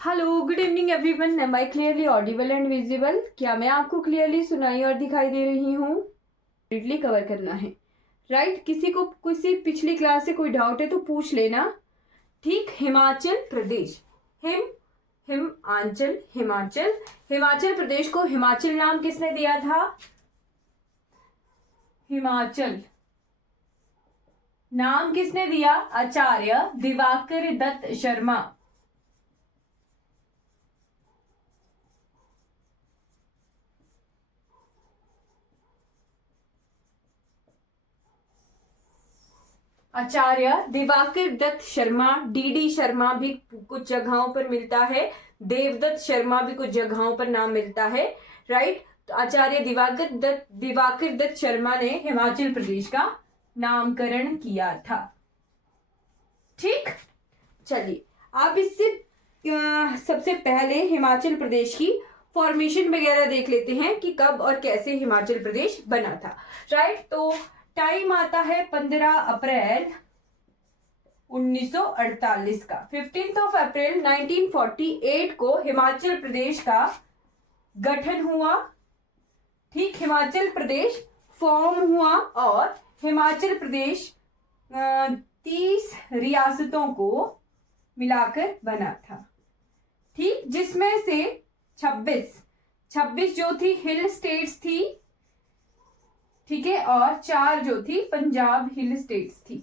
Hello, good evening everyone. Am I clearly audible and visible? क्या मैं आपको clearly सुनाई और दिखाई दे रही हूँ? कंप्लीटली कवर करना है, राइट? किसी को किसी पिछली क्लास से कोई डाउट है तो पूछ लेना, ठीक? हिमाचल प्रदेश, हिमाचल हिमाचल हिमाचल प्रदेश को हिमाचल नाम किसने दिया था? हिमाचल नाम किसने दिया? आचार्य दिवाकर दत्त शर्मा। आचार्य दिवाकर दत्त शर्मा। डी शर्मा भी कुछ जगहों पर मिलता है, देवदत्त शर्मा भी कुछ जगहों पर नाम मिलता है, राइट? तो आचार्य दिवाकर दत्त शर्मा ने हिमाचल प्रदेश का नामकरण किया था, ठीक? चलिए, आप इससे सबसे पहले हिमाचल प्रदेश की फॉर्मेशन वगैरह देख लेते हैं कि कब और कैसे हिमाचल प्रदेश बना था, राइट? तो टाइम आता है 15 अप्रैल 1948 का। 15 अप्रैल 1948 को हिमाचल प्रदेश का गठन हुआ, ठीक? हिमाचल प्रदेश फॉर्म हुआ और हिमाचल प्रदेश 30 रियासतों को मिलाकर बना था, ठीक? जिसमें से 26 जो थी हिल स्टेट्स थी, ठीक है, और 4 जो थी पंजाब हिल स्टेट्स थी,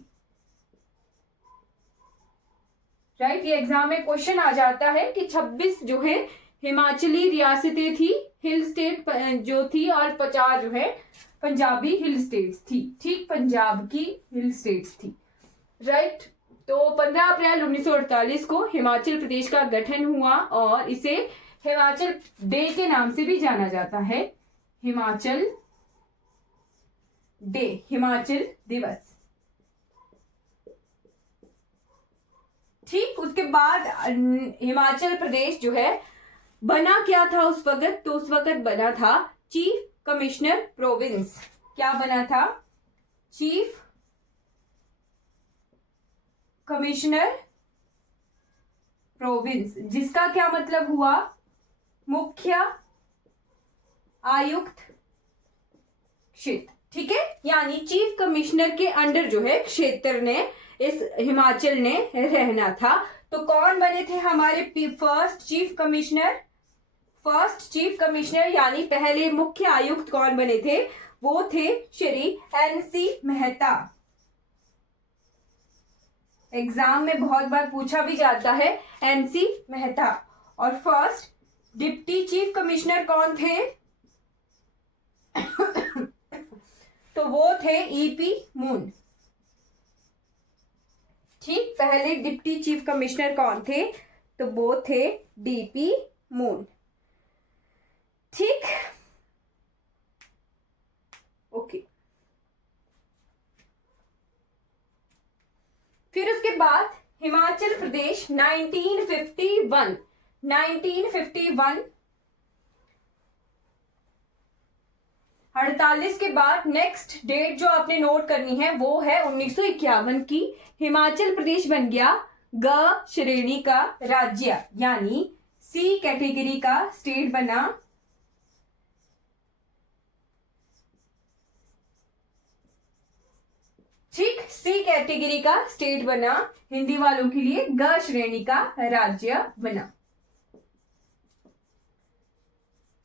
राइट? ये एग्जाम में क्वेश्चन आ जाता है कि 26 जो है हिमाचली रियासतें थी, हिल स्टेट जो थी, और 50 जो है पंजाबी हिल स्टेट्स थी, ठीक? पंजाब की हिल स्टेट्स थी, राइट? तो 15 अप्रैल 1948 को हिमाचल प्रदेश का गठन हुआ और इसे हिमाचल डे के नाम से भी जाना जाता है, हिमाचल डे, हिमाचल दिवस, ठीक? उसके बाद हिमाचल प्रदेश जो है बना क्या था उस वक्त? तो उस वक्त बना था चीफ कमिश्नर प्रोविंस। क्या बना था? चीफ कमिश्नर प्रोविंस, जिसका क्या मतलब हुआ? मुख्य आयुक्त क्षेत्र, ठीक है? यानी चीफ कमिश्नर के अंडर जो है क्षेत्र ने इस हिमाचल ने रहना था। तो कौन बने थे हमारे फर्स्ट चीफ कमिश्नर यानी पहले मुख्य आयुक्त कौन बने थे? वो थे श्री एनसी मेहता। एग्जाम में बहुत बार पूछा भी जाता है एनसी मेहता। और फर्स्ट डिप्टी चीफ कमिश्नर कौन थे? तो वो थे ईपी मून, ठीक? पहले डिप्टी चीफ कमिश्नर कौन थे? तो वो थे डीपी मून, ठीक? ओके। फिर उसके बाद हिमाचल प्रदेश 1951 48 के बाद नेक्स्ट डेट जो आपने नोट करनी है वो है 1951 की। हिमाचल प्रदेश बन गया ग श्रेणी का राज्य, यानी सी कैटेगरी का स्टेट बना, ठीक? सी कैटेगरी का स्टेट बना, हिंदी वालों के लिए ग श्रेणी का राज्य बना,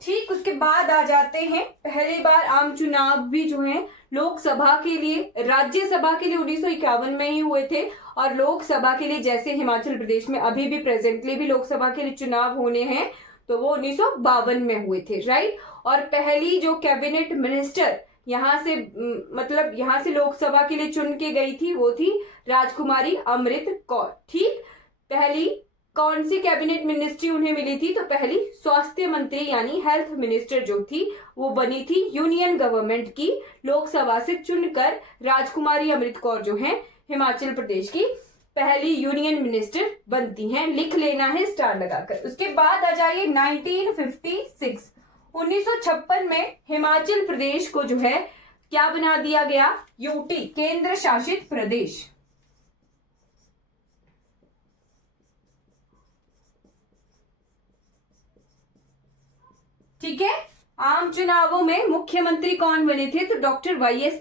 ठीक? उसके बाद आ जाते हैं पहली बार आम चुनाव भी जो है लोकसभा के लिए, राज्यसभा के लिए 1951 में ही हुए थे, और लोकसभा के लिए जैसे हिमाचल प्रदेश में अभी भी प्रेजेंटली भी लोकसभा के लिए चुनाव होने हैं, तो वो 1952 में हुए थे, राइट? और पहली जो कैबिनेट मिनिस्टर यहाँ से मतलब यहाँ से लोकसभा के लिए चुन के गई थी वो थी राजकुमारी अमृत कौर, ठीक? पहली कौन सी कैबिनेट मिनिस्ट्री उन्हें मिली थी? तो पहली स्वास्थ्य मंत्री यानी हेल्थ मिनिस्टर जो थी वो बनी थी यूनियन गवर्नमेंट की, लोकसभा से चुनकर राजकुमारी अमृत कौर जो है हिमाचल प्रदेश की पहली यूनियन मिनिस्टर बनती हैं, लिख लेना है स्टार लगाकर। उसके बाद आ जाइए 1956 1956 में हिमाचल प्रदेश को जो है क्या बना दिया गया? यूटी, केंद्र शासित प्रदेश, ठीक है। आम चुनावों में मुख्यमंत्री कौन बने थे? तो डॉक्टर वाईएस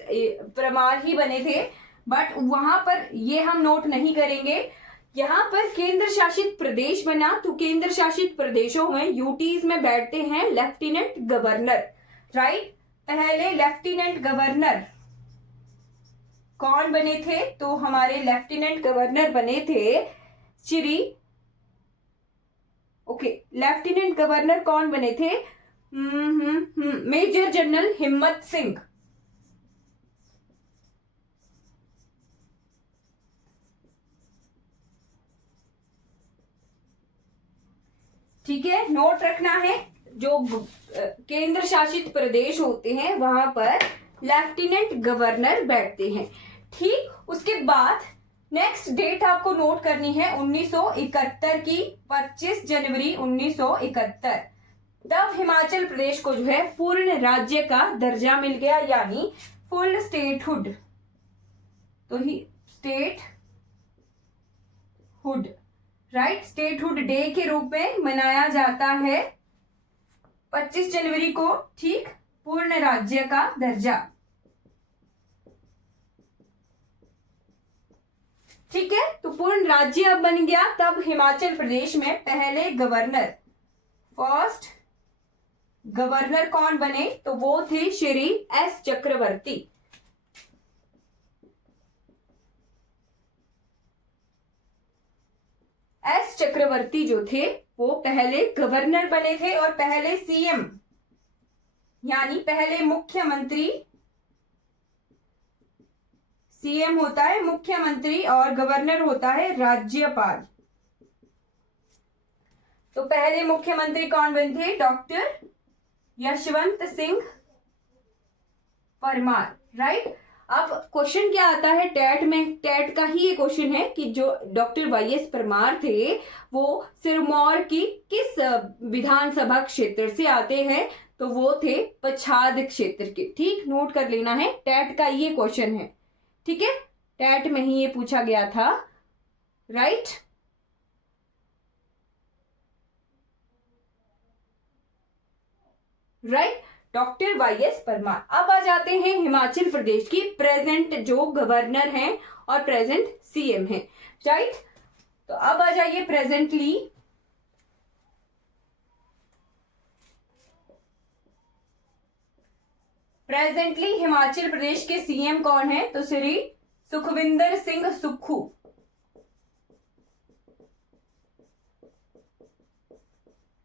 परमार ही बने थे, बट वहां पर ये हम नोट नहीं करेंगे। यहाँ पर केंद्र शासित प्रदेश बना, तो केंद्र शासित प्रदेशों में यूटीज में बैठते हैं लेफ्टिनेंट गवर्नर, राइट। पहले लेफ्टिनेंट गवर्नर कौन बने थे? तो हमारे लेफ्टिनेंट गवर्नर बने थे श्री, ओके, लेफ्टिनेंट गवर्नर कौन बने थे? मेजर जनरल हिम्मत सिंह। ठीक है, नोट रखना है। जो केंद्र शासित प्रदेश होते हैं वहां पर लेफ्टिनेंट गवर्नर बैठते हैं। ठीक, उसके बाद नेक्स्ट डेट आपको नोट करनी है 1971 की, 25 जनवरी 1971। तब हिमाचल प्रदेश को जो है पूर्ण राज्य का दर्जा मिल गया, यानी फुल स्टेटहुड। तो ही statehood, right, statehood day के रूप में मनाया जाता है 25 जनवरी को। ठीक, पूर्ण राज्य का दर्जा। ठीक है, तो पूर्ण राज्य अब बन गया। तब हिमाचल प्रदेश में पहले गवर्नर, फर्स्ट गवर्नर कौन बने? तो वो थे श्री एस चक्रवर्ती। एस चक्रवर्ती जो थे वो पहले गवर्नर बने थे और पहले सीएम, यानी पहले मुख्यमंत्री। सीएम होता है मुख्यमंत्री और गवर्नर होता है राज्यपाल। तो पहले मुख्यमंत्री कौन बने थे? Doctor Yashwant Singh Parmar, right. अब क्वेश्चन क्या आता है टेट में? टेट का ही ये क्वेश्चन है कि जो डॉक्टर वाईएस परमार थे वो सिरमौर की किस विधानसभा क्षेत्र से आते हैं? तो वो थे पच्छाद क्षेत्र के। ठीक, नोट कर लेना है, टेट का ये क्वेश्चन है। ठीक है, टेट में ही ये पूछा गया था, right. Right, doctor YS Parmar. अब आ जाते हैं हिमाचल प्रदेश की प्रेजेंट जो गवर्नर हैं और प्रेजेंट सीएम हैं, राइट। तो अब आ जाइए प्रेजेंटली। प्रेजेंटली हिमाचल प्रदेश के सीएम कौन है? तो श्री सुखविंदर सिंह सुक्खू।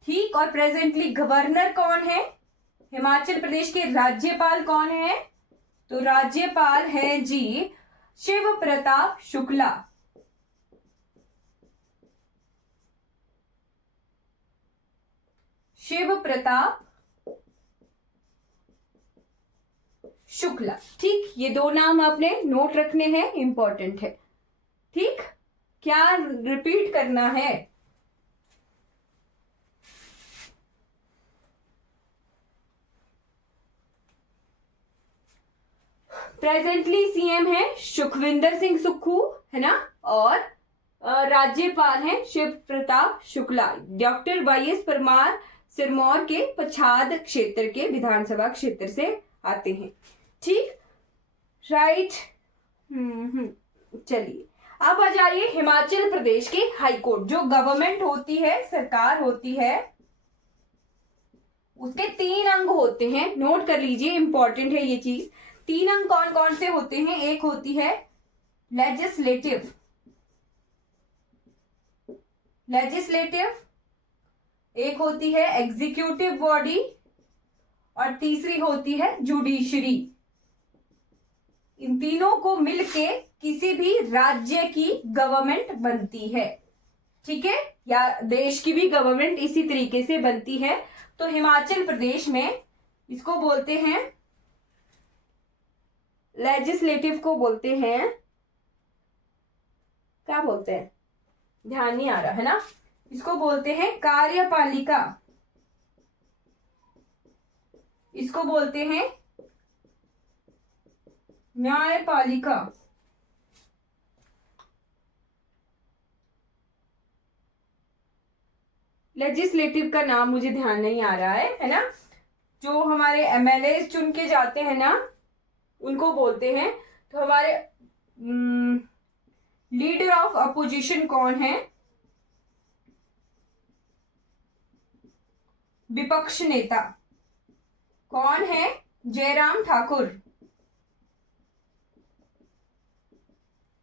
ठीक, और प्रेजेंटली गवर्नर कौन है? हिमाचल प्रदेश के राज्यपाल कौन है? तो राज्यपाल है जी शिव प्रताप शुक्ला। शिव प्रताप शुक्ला। ठीक, ये दो नाम आपने नोट रखने हैं, इंपॉर्टेंट है। ठीक, क्या रिपीट करना है? प्रेजेंटली सीएम है सुखविंदर सिंह सुक्खू, है ना, और राज्यपाल है शिव प्रताप शुक्ला। डॉक्टर वाईएस परमार सिरमौर के पच्छाद क्षेत्र के विधानसभा क्षेत्र से आते हैं। ठीक, राइट। चलिए अब आ जाइए हिमाचल प्रदेश के हाई कोर्ट। जो गवर्नमेंट होती है, सरकार होती है, उसके 3 अंग होते हैं, नोट कर लीजिए, इंपॉर्टेंट है ये चीज। 3 अंग कौन कौन से होते हैं? एक होती है लेजिस्लेटिव, एक होती है एग्जीक्यूटिव बॉडी और तीसरी होती है जुडिशरी। इन तीनों को मिलके किसी भी राज्य की गवर्नमेंट बनती है। ठीक है, या देश की भी गवर्नमेंट इसी तरीके से बनती है। तो हिमाचल प्रदेश में इसको बोलते हैं लेजिस्लेटिव, को बोलते हैं, क्या बोलते हैं, ध्यान नहीं आ रहा है ना, इसको बोलते हैं कार्यपालिका, इसको बोलते हैं न्यायपालिका। लेजिस्लेटिव का नाम मुझे ध्यान नहीं आ रहा है ना। जो हमारे एमएलए चुन के जाते हैं ना, उनको बोलते हैं। तो हमारे लीडर ऑफ अपोजिशन कौन है? विपक्ष नेता कौन है? जयराम ठाकुर।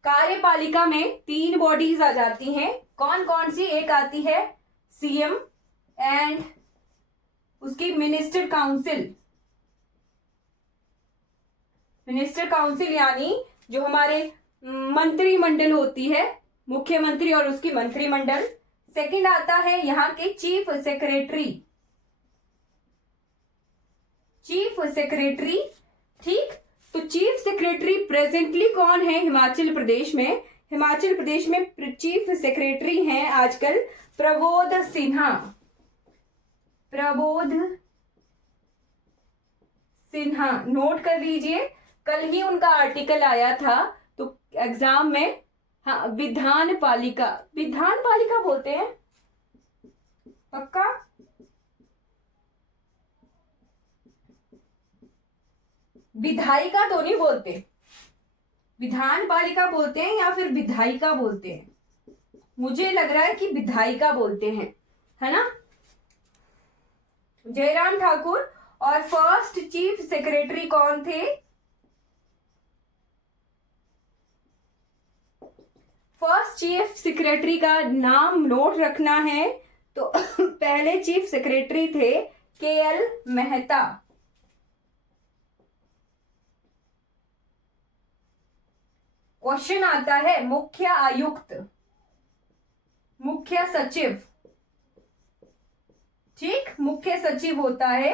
कार्यपालिका में 3 बॉडीज आ जाती हैं। कौन कौन सी? एक आती है सीएम एंड उसकी मिनिस्टर काउंसिल। मिनिस्टर काउंसिल यानी जो हमारे मंत्रिमंडल होती है, मुख्यमंत्री और उसकी मंत्रिमंडल। सेकंड आता है यहाँ के चीफ सेक्रेटरी। चीफ सेक्रेटरी, ठीक। तो चीफ सेक्रेटरी प्रेजेंटली कौन है हिमाचल प्रदेश में? हिमाचल प्रदेश में चीफ सेक्रेटरी हैं आजकल प्रबोध सिन्हा। प्रबोध सिन्हा, नोट कर लीजिए, कल ही उनका आर्टिकल आया था तो एग्जाम में। हाँ, विधान पालिका बोलते हैं पक्का? विधायिका तो नहीं बोलते, विधान पालिका बोलते हैं या फिर विधायिका बोलते हैं? मुझे लग रहा है कि विधायिका बोलते हैं, है ना। जयराम ठाकुर। और फर्स्ट चीफ सेक्रेटरी कौन थे? फर्स्ट चीफ सेक्रेटरी का नाम नोट रखना है। तो पहले चीफ सेक्रेटरी थे केएल मेहता। क्वेश्चन आता है मुख्य आयुक्त, मुख्य सचिव, ठीक। मुख्य सचिव होता है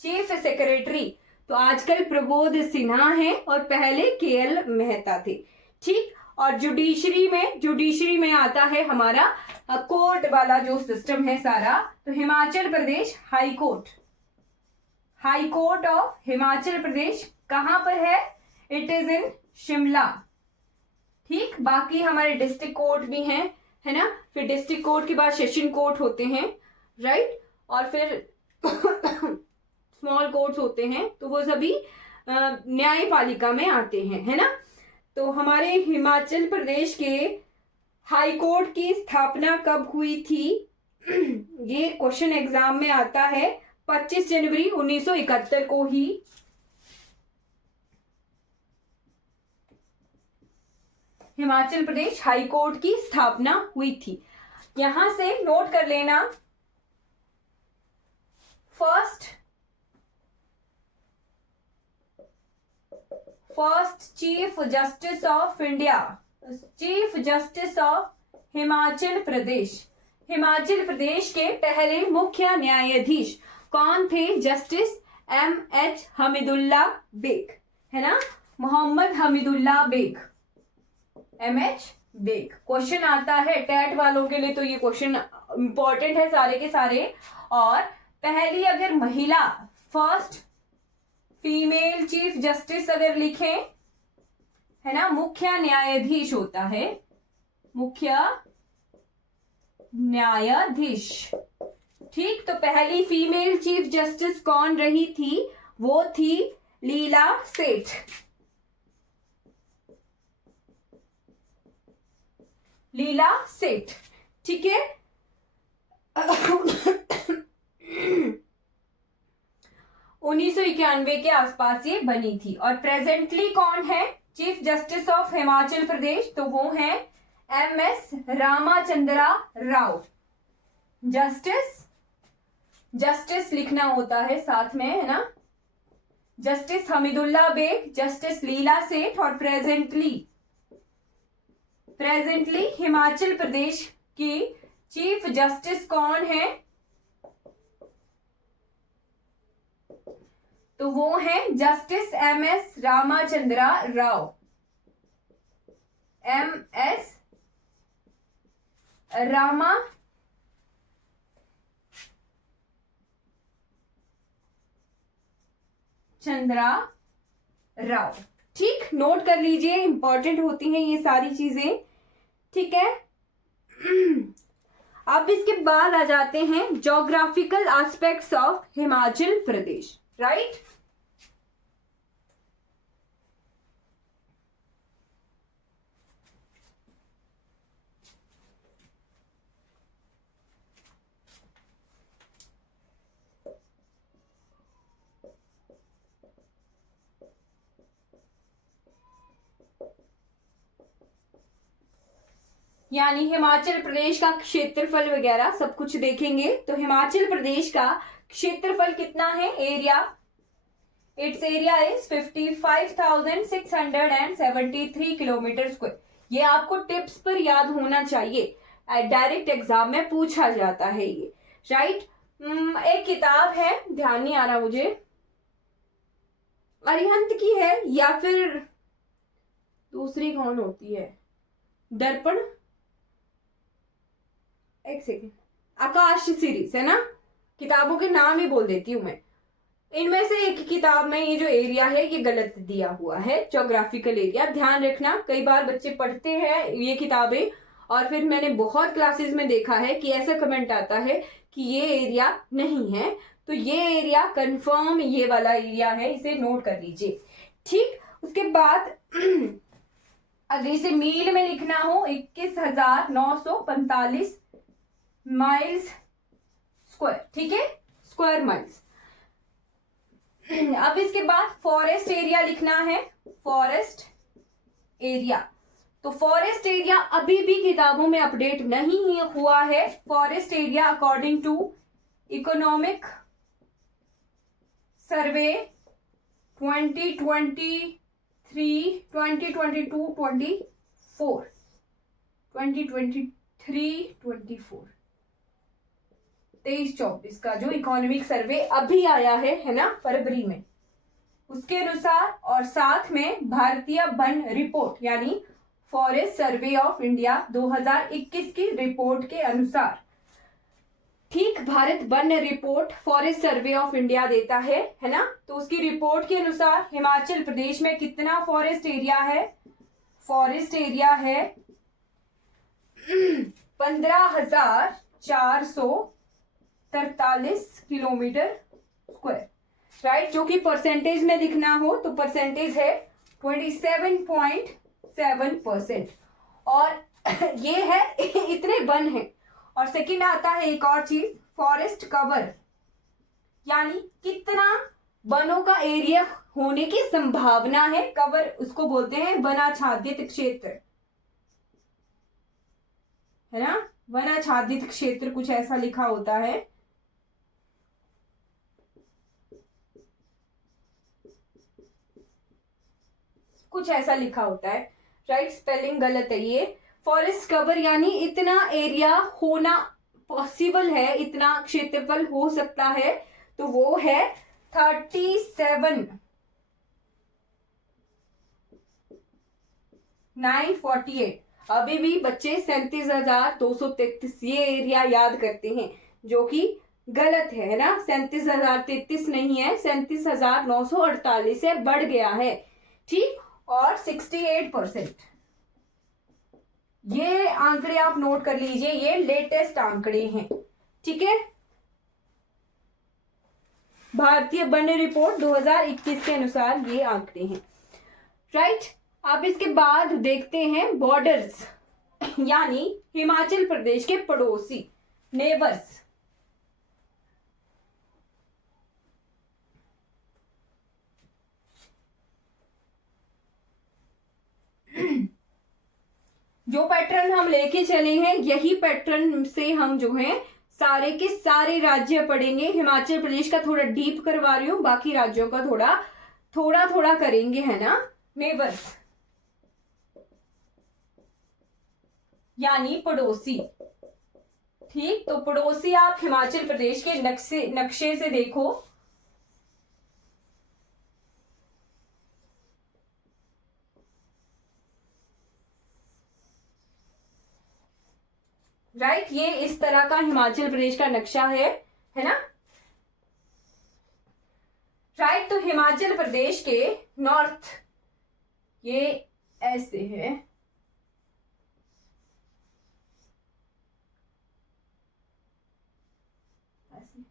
चीफ सेक्रेटरी। तो आजकल प्रबोध सिन्हा है और पहले केएल मेहता थे, ठीक। और जुडिशरी में आता है हमारा कोर्ट वाला जो सिस्टम है सारा। तो Himachal Pradesh High Court, High Court of Himachal Pradesh कहां पर है? इट इज इन शिमला, ठीक। बाकी हमारे डिस्ट्रिक्ट कोर्ट भी हैं, है ना। फिर डिस्ट्रिक्ट कोर्ट के बाद सेशन कोर्ट होते हैं, राइट। और फिर स्मॉल कोर्ट्स होते हैं, तो वो सभी न्यायपालिका में आते हैं, है ना। तो हमारे हिमाचल प्रदेश के हाई कोर्ट की स्थापना कब हुई थी? ये क्वेश्चन एग्जाम में आता है 25 जनवरी 1971 को ही। हिमाचल प्रदेश हाई कोर्ट की स्थापना हुई थी। यहां से नोट कर लेना, first Chief Justice of India, Chief Justice of Himachal Pradesh. Himachal Pradesh के पहले मुख्य न्यायाधीश कौन थे? जस्टिस एमएच हमीदुल्ला बेग, है ना। मोहम्मद हमीदुल्ला बेग, एमएच बेग। क्वेश्चन आता है टैट वालों के लिए, तो ये क्वेश्चन इंपॉर्टेंट है सारे के सारे। और पहली अगर महिला, फर्स्ट फीमेल चीफ जस्टिस अगर लिखें, है ना, मुख्य न्यायाधीश होता है, मुख्य न्यायाधीश, ठीक। तो पहली फीमेल चीफ जस्टिस कौन रही थी? वो थी लीला सेठ। लीला सेठ, ठीक है। 1991 के आसपास ये बनी थी। और प्रेजेंटली कौन है चीफ जस्टिस ऑफ हिमाचल प्रदेश? तो वो है एमएस रामाचंद्रा राव। जस्टिस लिखना होता है साथ में, है ना। जस्टिस हमीदुल्ला बेग, जस्टिस लीला सेठ। और प्रेजेंटली हिमाचल प्रदेश की चीफ जस्टिस कौन है? तो वो है Justice M S Ramachandra Rao. M S Ramachandra Rao, ठीक। नोट कर लीजिए, इंपॉर्टेंट होती हैं ये सारी चीजें, ठीक है। अब इसके बाद आ जाते हैं geographical aspects of Himachal Pradesh. Right. यानी हिमाचल प्रदेश का क्षेत्रफल वगैरह सब कुछ देखेंगे। तो हिमाचल प्रदेश का क्षेत्रफल कितना है, area, it's area is 55,673 kilometre square. ये आपको टिप्स पर याद होना चाहिए, डायरेक्ट एग्जाम में पूछा जाता है ये, राइट। एक किताब है, ध्यान नहीं आ रहा मुझे, अरिहंत की है या फिर दूसरी कौन होती है, दर्पण, एक सेकेंड, आकाश सीरीज है ना, किताबों के नाम ही बोल देती हूं मैं। इनमें से एक किताब में ये जो एरिया है ये गलत दिया हुआ है, ज्योग्राफिकल एरिया। ध्यान रखना, कई बार बच्चे पढ़ते हैं ये किताबें और फिर मैंने बहुत क्लासेस में देखा है कि ऐसा कमेंट आता है कि ये एरिया नहीं है। तो ये एरिया कंफर्म ये वाला एरिया है, इसे नोट कर लीजिए, ठीक। उसके बाद अगर इसे मील में लिखना हो, 21,945 माइल्स स्क्वायर, ठीक है, स्क्वायर माइल्स। अब इसके बाद फॉरेस्ट एरिया लिखना है, फॉरेस्ट एरिया। तो फॉरेस्ट एरिया अभी भी किताबों में अपडेट नहीं हुआ है। Forest area according to economic survey 2023, 2022, 24, 2023, 24, 23-24 का जो इकोनॉमिक सर्वे अभी आया है ना, फरवरी में, उसके अनुसार, और साथ में भारतीय वन रिपोर्ट यानी फॉरेस्ट सर्वे ऑफ इंडिया 2021 की रिपोर्ट के अनुसार, ठीक, Bharat one report forest survey of India देता है ना। तो उसकी रिपोर्ट के अनुसार हिमाचल प्रदेश में कितना फॉरेस्ट एरिया है, फॉरेस्ट एरिया है 15,443 किलोमीटर स्क्वायर, राइट। जो कि परसेंटेज में लिखना हो तो परसेंटेज है 27.7%। और ये है इतने वन है। और सेकंड आता है एक और चीज, फॉरेस्ट कवर, यानी कितना वनों का एरिया होने की संभावना है। कवर उसको बोलते हैं वनाच्छादित क्षेत्र, है ना, वनाच्छादित क्षेत्र कुछ ऐसा लिखा होता है। कुछ ऐसा लिखा होता है, राइट, स्पेलिंग गलत है ये। फॉरेस्ट कवर यानी इतना एरिया होना पॉसिबल है, इतना क्षेत्रफल हो सकता है, तो वो है 37,948। अभी भी बच्चे 37,233 ये एरिया याद करते हैं, जो कि गलत है ना। 37,033 नहीं है, 37,948 से बढ़ गया है, ठीक। और 68%, ये आंकड़े आप नोट कर लीजिए, ये लेटेस्ट आंकड़े हैं, ठीक है। भारतीय वन रिपोर्ट 2021 के अनुसार ये आंकड़े हैं, राइट। अब इसके बाद देखते हैं बॉर्डर्स, यानी हिमाचल प्रदेश के पड़ोसी, नेबर्स। जो पैटर्न हम लेके चले हैं यही पैटर्न से हम जो है सारे के सारे राज्य पढ़ेंगे। हिमाचल प्रदेश का थोड़ा डीप करवा रही हूं, बाकी राज्यों का थोड़ा थोड़ा थोड़ा करेंगे, है ना। नेबर्स यानी पड़ोसी, ठीक। तो पड़ोसी आप हिमाचल प्रदेश के नक्शे से देखो, राइट। ये इस तरह का हिमाचल प्रदेश का नक्शा है ना, राइट। तो हिमाचल प्रदेश के नॉर्थ ये ऐसे है, ऐसे,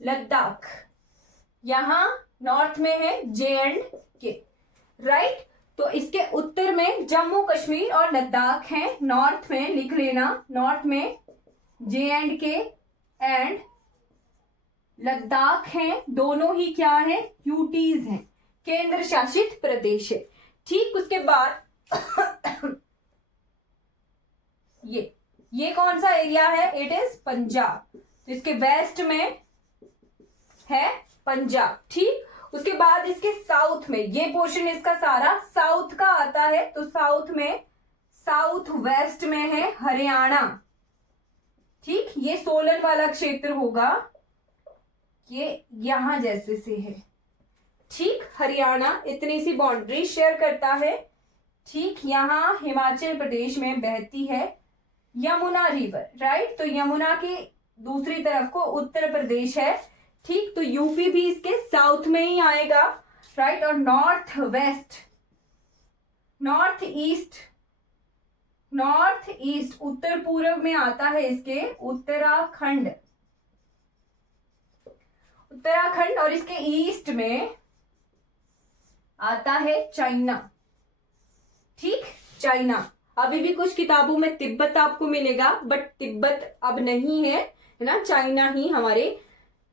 लद्दाख, यहाँ नॉर्थ में है J&K, राइट। तो इसके उत्तर में जम्मू कश्मीर और लद्दाख है, नॉर्थ में लिख लेना, नॉर्थ में J&K एंड लद्दाख है, दोनों ही क्या है, यूटीज हैं, केंद्र शासित प्रदेश है। ठीक, उसके बाद ये कौन सा एरिया है, इट इज पंजाब, तो इसके वेस्ट में है पंजाब। ठीक, उसके बाद इसके साउथ में, ये पोर्शन इसका सारा साउथ का आता है, तो साउथ में, साउथ वेस्ट में है हरियाणा। ठीक, ये सोलन वाला क्षेत्र होगा, ये यहां जैसे से है। ठीक, हरियाणा इतनी सी बाउंड्री शेयर करता है। ठीक, यहां हिमाचल प्रदेश में बहती है यमुना रिवर, राइट। तो यमुना की दूसरी तरफ को उत्तर प्रदेश है। ठीक, तो यूपी भी इसके साउथ में ही आएगा, राइट। और नॉर्थ वेस्ट, नॉर्थ ईस्ट उत्तर पूर्व में आता है इसके उत्तराखंड, और इसके ईस्ट में आता है चाइना। ठीक, चाइना, अभी भी कुछ किताबों में तिब्बत आपको मिलेगा, बट तिब्बत अब नहीं है ना, चाइना ही हमारे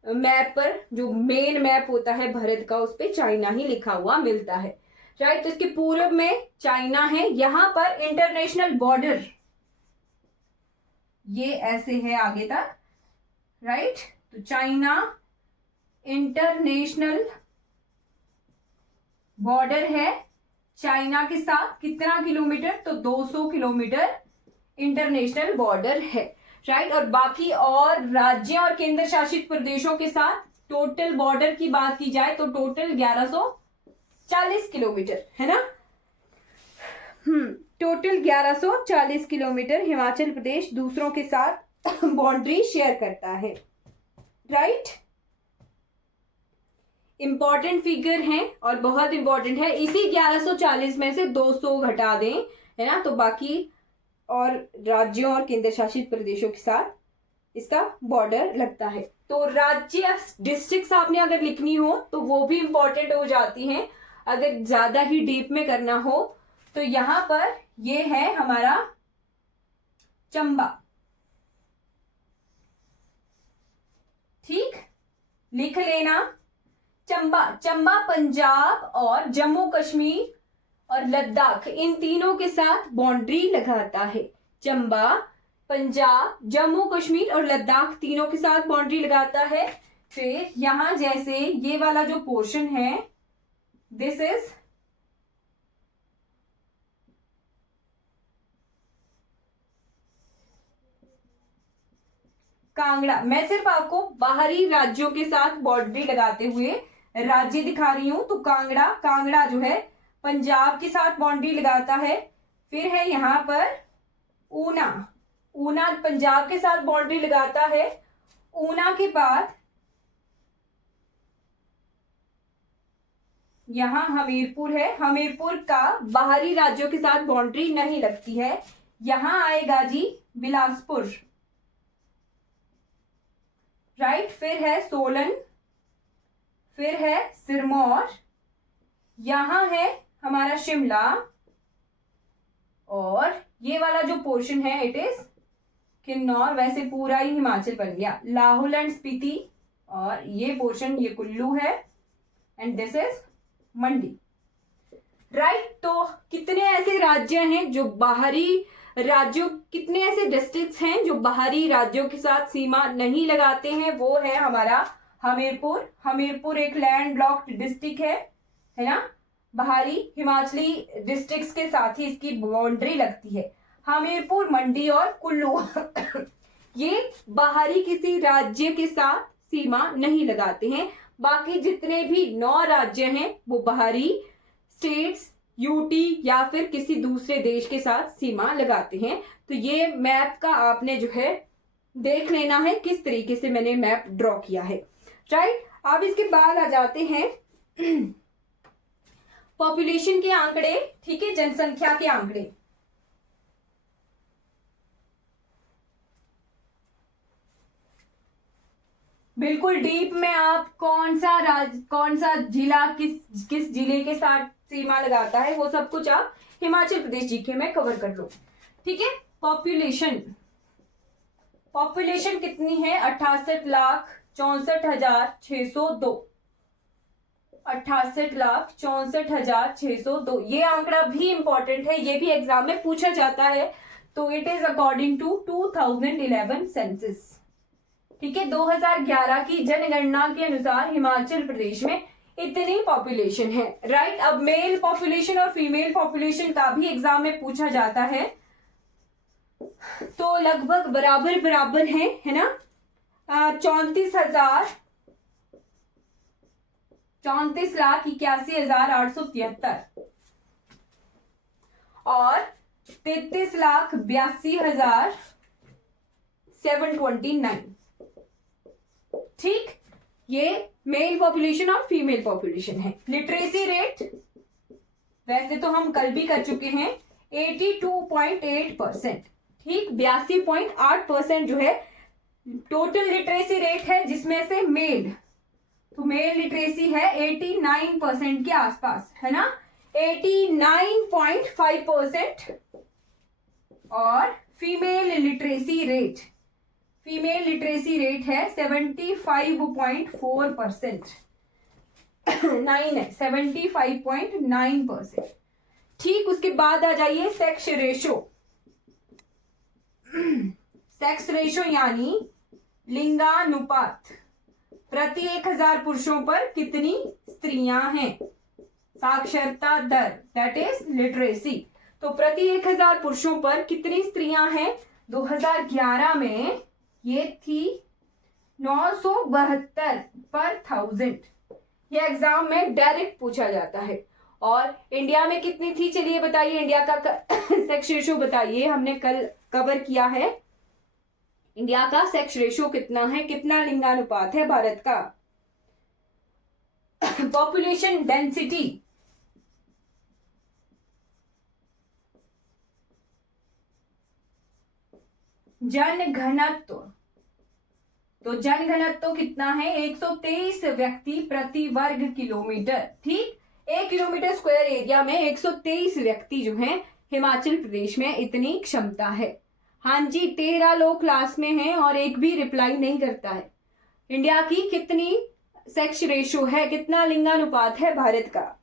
मैप पर, जो मेन मैप होता है भारत का, उस पे चाइना ही लिखा हुआ मिलता है, राइट। तो इसके पूर्व में चाइना है, यहां पर इंटरनेशनल बॉर्डर ये ऐसे है आगे तक, राइट। तो चाइना इंटरनेशनल बॉर्डर है चाइना के साथ, कितना किलोमीटर, तो 200 किलोमीटर इंटरनेशनल बॉर्डर है, राइट। और बाकी और राज्यों और केंद्र शासित प्रदेशों के साथ टोटल बॉर्डर की बात की जाए तो टोटल 1140 किलोमीटर है ना। टोटल 1140 किलोमीटर हिमाचल प्रदेश दूसरों के साथ बाउंड्री शेयर करता है, राइट। इंपॉर्टेंट फिगर है और बहुत इंपॉर्टेंट है, इसी 1140 में से 200 घटा दें, है ना, तो बाकी और राज्यों और केंद्र शासित प्रदेशों के साथ इसका बॉर्डर लगता है। तो राज्य डिस्ट्रिक्ट्स आपने अगर लिखनी हो तो वो भी इंपॉर्टेंट हो जाती हैं, अगर ज्यादा ही डीप में करना हो तो यहां पर ये है हमारा चंबा। ठीक, लिख लेना चंबा पंजाब और जम्मू कश्मीर और लद्दाख इन तीनों के साथ बाउंड्री लगाता है। चंबा, पंजाब, जम्मू कश्मीर और लद्दाख तीनों के साथ बाउंड्री लगाता है। फिर यहां जैसे ये वाला जो पोर्शन है, दिस इज कांगड़ा। मैं सिर्फ आपको बाहरी राज्यों के साथ बाउंड्री लगाते हुए राज्य दिखा रही हूं। तो कांगड़ा जो है पंजाब के साथ बाउंड्री लगाता है। फिर है यहां पर ऊना पंजाब के साथ बाउंड्री लगाता है। ऊना के बाद यहां हमीरपुर है, हमीरपुर का बाहरी राज्यों के साथ बाउंड्री नहीं लगती है। यहां आएगा जी बिलासपुर, राइट। फिर है सोलन, फिर है सिरमौर, यहां है हमारा शिमला, और ये वाला जो पोर्शन है इट इज किन्नौर। वैसे पूरा ही हिमाचल बन गया, लाहौल एंड स्पीति, और ये पोर्शन ये कुल्लू है, and this is Mandi, right. तो कितने ऐसे राज्य हैं जो बाहरी राज्यों, कितने ऐसे डिस्ट्रिक्ट्स हैं जो बाहरी राज्यों के साथ सीमा नहीं लगाते हैं, वो है हमारा हमीरपुर एक लैंड लॉक्ड डिस्ट्रिक्ट है ना। बाहरी हिमाचली डिस्ट्रिक्ट्स के साथ ही इसकी बाउंड्री लगती है। हमीरपुर, मंडी और कुल्लू ये बाहरी किसी राज्य के साथ सीमा नहीं लगाते हैं। बाकी जितने भी 9 राज्य हैं वो बाहरी स्टेट्स, यूटी या फिर किसी दूसरे देश के साथ सीमा लगाते हैं। तो ये मैप का आपने जो है देख लेना है किस तरीके से मैंने मैप ड्रॉ किया है, राइट। अब इसके बाद आ जाते हैं पॉपुलेशन के आंकड़े, ठीक है, जनसंख्या के आंकड़े। बिल्कुल डीप में आप कौन सा जिला किस जिले के साथ सीमा लगाता है, वो सब कुछ आप हिमाचल प्रदेश जीके में कवर कर लो। ठीक है। पॉपुलेशन कितनी है? 68,64,602। 68,64,602। ये आंकड़ा भी इंपॉर्टेंट है, ये भी एग्जाम में पूछा जाता है। तो it is according to 2011 census. ठीक है। 2011 की जनगणना के अनुसार हिमाचल प्रदेश में इतनी पॉपुलेशन है। राइट। अब मेल पॉपुलेशन और फीमेल पॉपुलेशन का भी एग्जाम में पूछा जाता है, तो लगभग बराबर बराबर है ना। 34,81,873 और 33,82,729। ठीक। ये मेल पॉपुलेशन और फीमेल पॉपुलेशन है। लिटरेसी रेट वैसे तो हम कल भी कर चुके हैं, 82.8%। ठीक। 82.8% जो है टोटल लिटरेसी रेट है, जिसमें से मेल लिटरेसी है 89% के आसपास, है ना। 89.5% और फीमेल लिटरेसी रेट है 75.4%। 9 है, 75.9%। ठीक। उसके बाद आ जाइए सेक्स रेशो यानी लिंगानुपात। प्रति 1,000 पुरुषों पर कितनी स्त्रियां हैं? साक्षरता दर, दैट इज लिटरेसी। तो प्रति 1,000 पुरुषों पर कितनी स्त्रियां हैं? 2011 में ये थी 972 पर 1000। ये एग्जाम में डायरेक्ट पूछा जाता है। और इंडिया में कितनी थी? चलिए बताइए, इंडिया का सेक्स रेशो बताइए। हमने कल कवर किया है। इंडिया का सेक्स रेशो कितना है, कितना लिंगानुपात है भारत का? पॉपुलेशन डेंसिटी, जनघनत्व। तो जनघनत्व कितना है? 123 व्यक्ति प्रति वर्ग किलोमीटर। ठीक। 1 किलोमीटर स्क्वायर एरिया में 123 व्यक्ति जो हैं हिमाचल प्रदेश में, इतनी क्षमता है। हाँ जी, 13 लोग क्लास में हैं और एक भी रिप्लाई नहीं करता है। इंडिया की कितनी सेक्स रेशो है, कितना लिंगानुपात है भारत का?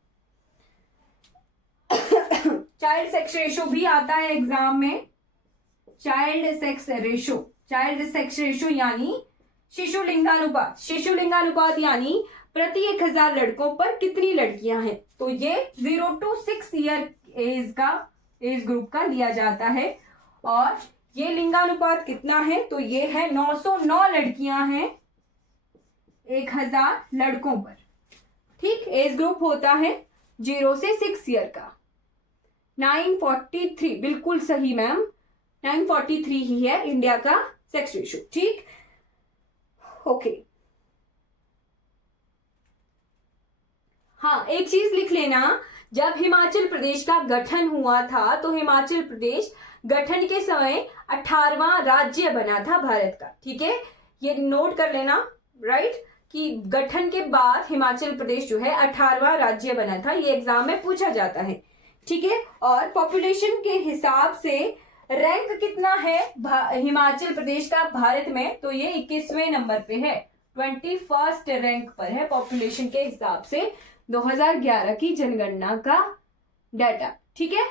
चाइल्ड सेक्स रेशो भी आता है एग्जाम में। चाइल्ड सेक्स रेशो यानी शिशु लिंगानुपात यानी प्रति 1,000 लड़कों पर कितनी लड़कियां हैं। तो ये 0 to 6 ईयर एज ग्रुप का लिया जाता है। और ये लिंगानुपात कितना है? तो ये है 909 लड़कियां हैं 1,000 लड़कों पर। ठीक। एज ग्रुप होता है 0 से 6 ईयर का। 943, बिल्कुल सही मैम, 943 ही है इंडिया का सेक्स रेशो। ठीक। ओके। हाँ, एक चीज लिख लेना, जब हिमाचल प्रदेश का गठन हुआ था तो हिमाचल प्रदेश गठन के समय 18वां राज्य बना था भारत का। ठीक है। ये नोट कर लेना। राइट। कि गठन के बाद हिमाचल प्रदेश जो है 18वां राज्य बना था। ये एग्जाम में पूछा जाता है। ठीक है। और पॉपुलेशन के हिसाब से रैंक कितना है हिमाचल प्रदेश का भारत में? तो ये 21वें नंबर पे है, 21st रैंक पर है पॉपुलेशन के हिसाब से 2011 की जनगणना का डाटा। ठीक है।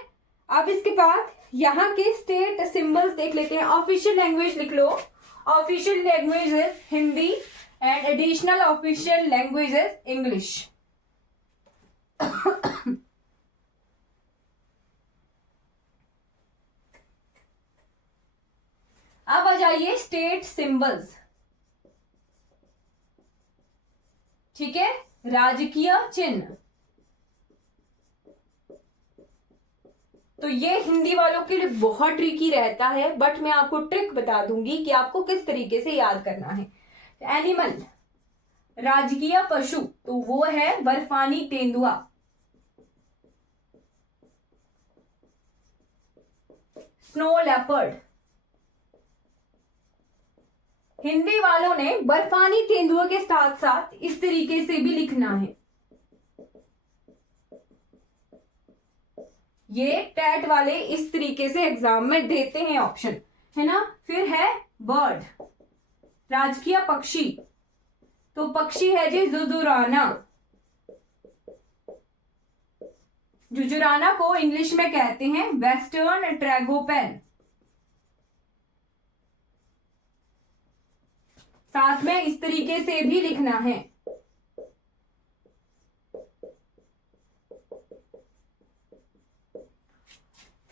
अब इसके बाद यहाँ के स्टेट सिंबल्स देख लेते हैं। ऑफिशियल लैंग्वेज लिख लो। Official language is Hindi and additional official language is English. अब आ जाइए स्टेट सिंबल्स। ठीक है। राजकीय चिन्ह, तो ये हिंदी वालों के लिए बहुत ट्रिकी रहता है, बट मैं आपको ट्रिक बता दूंगी कि आपको किस तरीके से याद करना है। एनिमल, राजकीय पशु, तो वो है बर्फानी तेंदुआ। स्नो लेपर्ड, हिंदी वालों ने बर्फानी तेंदुओं के साथ साथ इस तरीके से भी लिखना है। ये टैट वाले इस तरीके से एग्जाम में देते हैं ऑप्शन, है ना। फिर है बर्ड, राजकीय पक्षी, तो पक्षी है जी जुजुराना। जुजुराना को इंग्लिश में कहते हैं वेस्टर्न ट्रैगोपैन। साथ में इस तरीके से भी लिखना है।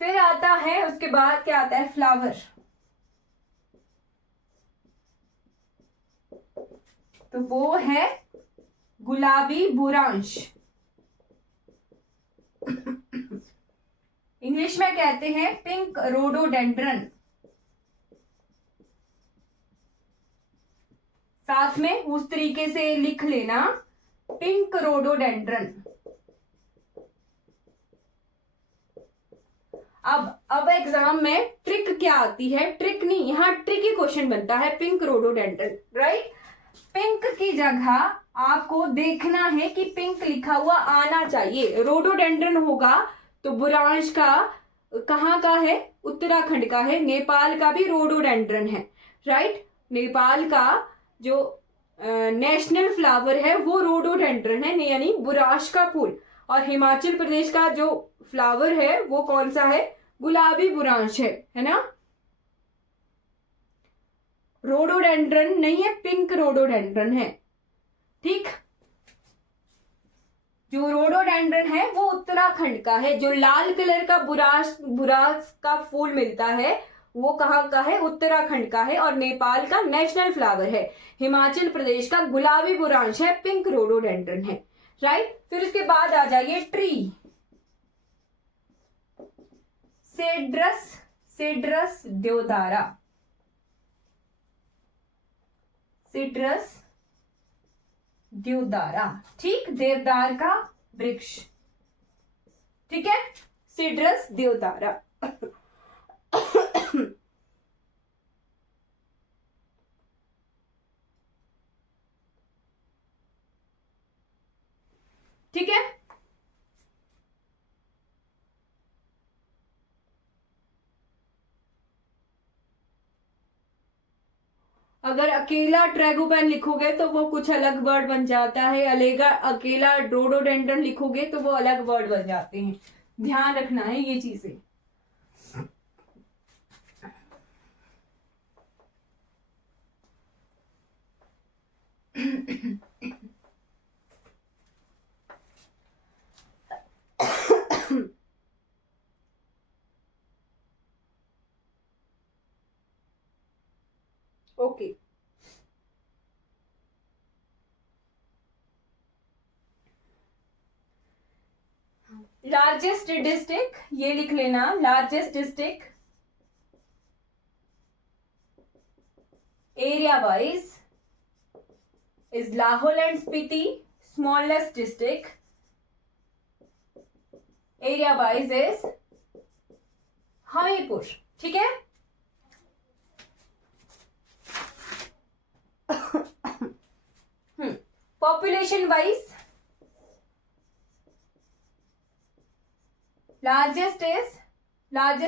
फिर आता है, उसके बाद क्या आता है, फ्लावर। तो वो है गुलाबी बुरांश। इंग्लिश में कहते हैं पिंक रोडोडेंड्रन। साथ में उस तरीके से लिख लेना, पिंक रोडोडेंड्रन। अब एग्जाम में ट्रिक क्या आती है, ट्रिक नहीं, यहाँ ट्रिकी क्वेश्चन बनता है, पिंक रोडोडेंड्रन, राइट। पिंक की जगह आपको देखना है कि पिंक लिखा हुआ आना चाहिए। रोडोडेंड्रन होगा तो बुरांश का कहाँ का है, उत्तराखंड का है। नेपाल का भी रोडोडेंड्रन है, राइट। नेपाल का जो नेशनल फ्लावर है वो रोडोडेंड्रन है, यानी बुरांश का फूल। और हिमाचल प्रदेश का जो फ्लावर है वो कौन सा है, गुलाबी बुरांश है ना। रोडोडेंड्रन नहीं है, पिंक रोडोडेंड्रन है, ठीक। जो रोडोडेंड्रन है वो उत्तराखंड का है। जो लाल कलर का बुरांश का फूल मिलता है वो कहाँ का है, उत्तराखंड का है। और नेपाल का नेशनल फ्लावर है। हिमाचल प्रदेश का गुलाबी बुरांश है, पिंक रोडोडेंड्रन है, राइट। फिर उसके बाद आ जाइए tree, cedrus deodara, citrus deodara, ठीक, देवदार का वृक्ष, ठीक है, सिट्रस देवदारा। ठीक है। अगर अकेला ट्रैगोपैन लिखोगे तो वो कुछ अलग वर्ड बन जाता है, अकेला रोडोडेंड्रन लिखोगे तो वो अलग वर्ड बन जाते हैं। ध्यान रखना है ये चीजें। ओके, लार्जेस्ट डिस्ट्रिक्ट ये लिख लेना, largest district area wise is Lahaul and Spiti. Smallest district area wise is Hamirpur, ठीक है। पॉपुलेशन वाइज लार्जेस्ट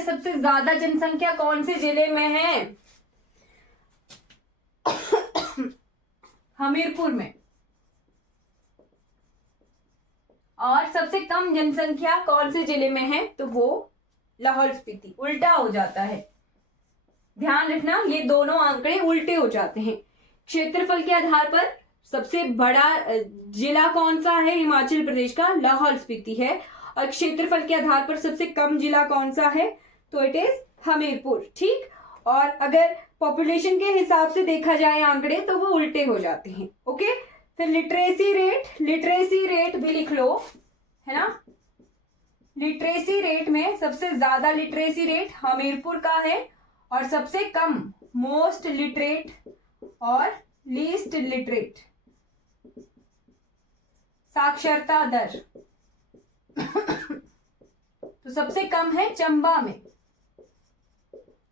सबसे ज्यादा जनसंख्या कौन से जिले में है, हमीरपुर में। और सबसे कम जनसंख्या कौन से जिले में है, तो वो लाहौल स्पीति। उल्टा हो जाता है, ध्यान रखना, ये दोनों आंकड़े उल्टे हो जाते हैं। क्षेत्रफल के आधार पर सबसे बड़ा जिला कौन सा है हिमाचल प्रदेश का, लाहौल स्पीति है। और क्षेत्रफल के आधार पर सबसे कम जिला कौन सा है, तो इट इज हमीरपुर, ठीक। और अगर पॉपुलेशन के हिसाब से देखा जाए आंकड़े तो वो उल्टे हो जाते हैं, ओके। फिर लिटरेसी रेट भी लिख लो, है ना। लिटरेसी रेट में सबसे ज्यादा लिटरेसी रेट हमीरपुर का है, और सबसे कम मोस्ट लिटरेट और लीस्ट लिटरेट साक्षरता दर तो सबसे कम है चंबा में,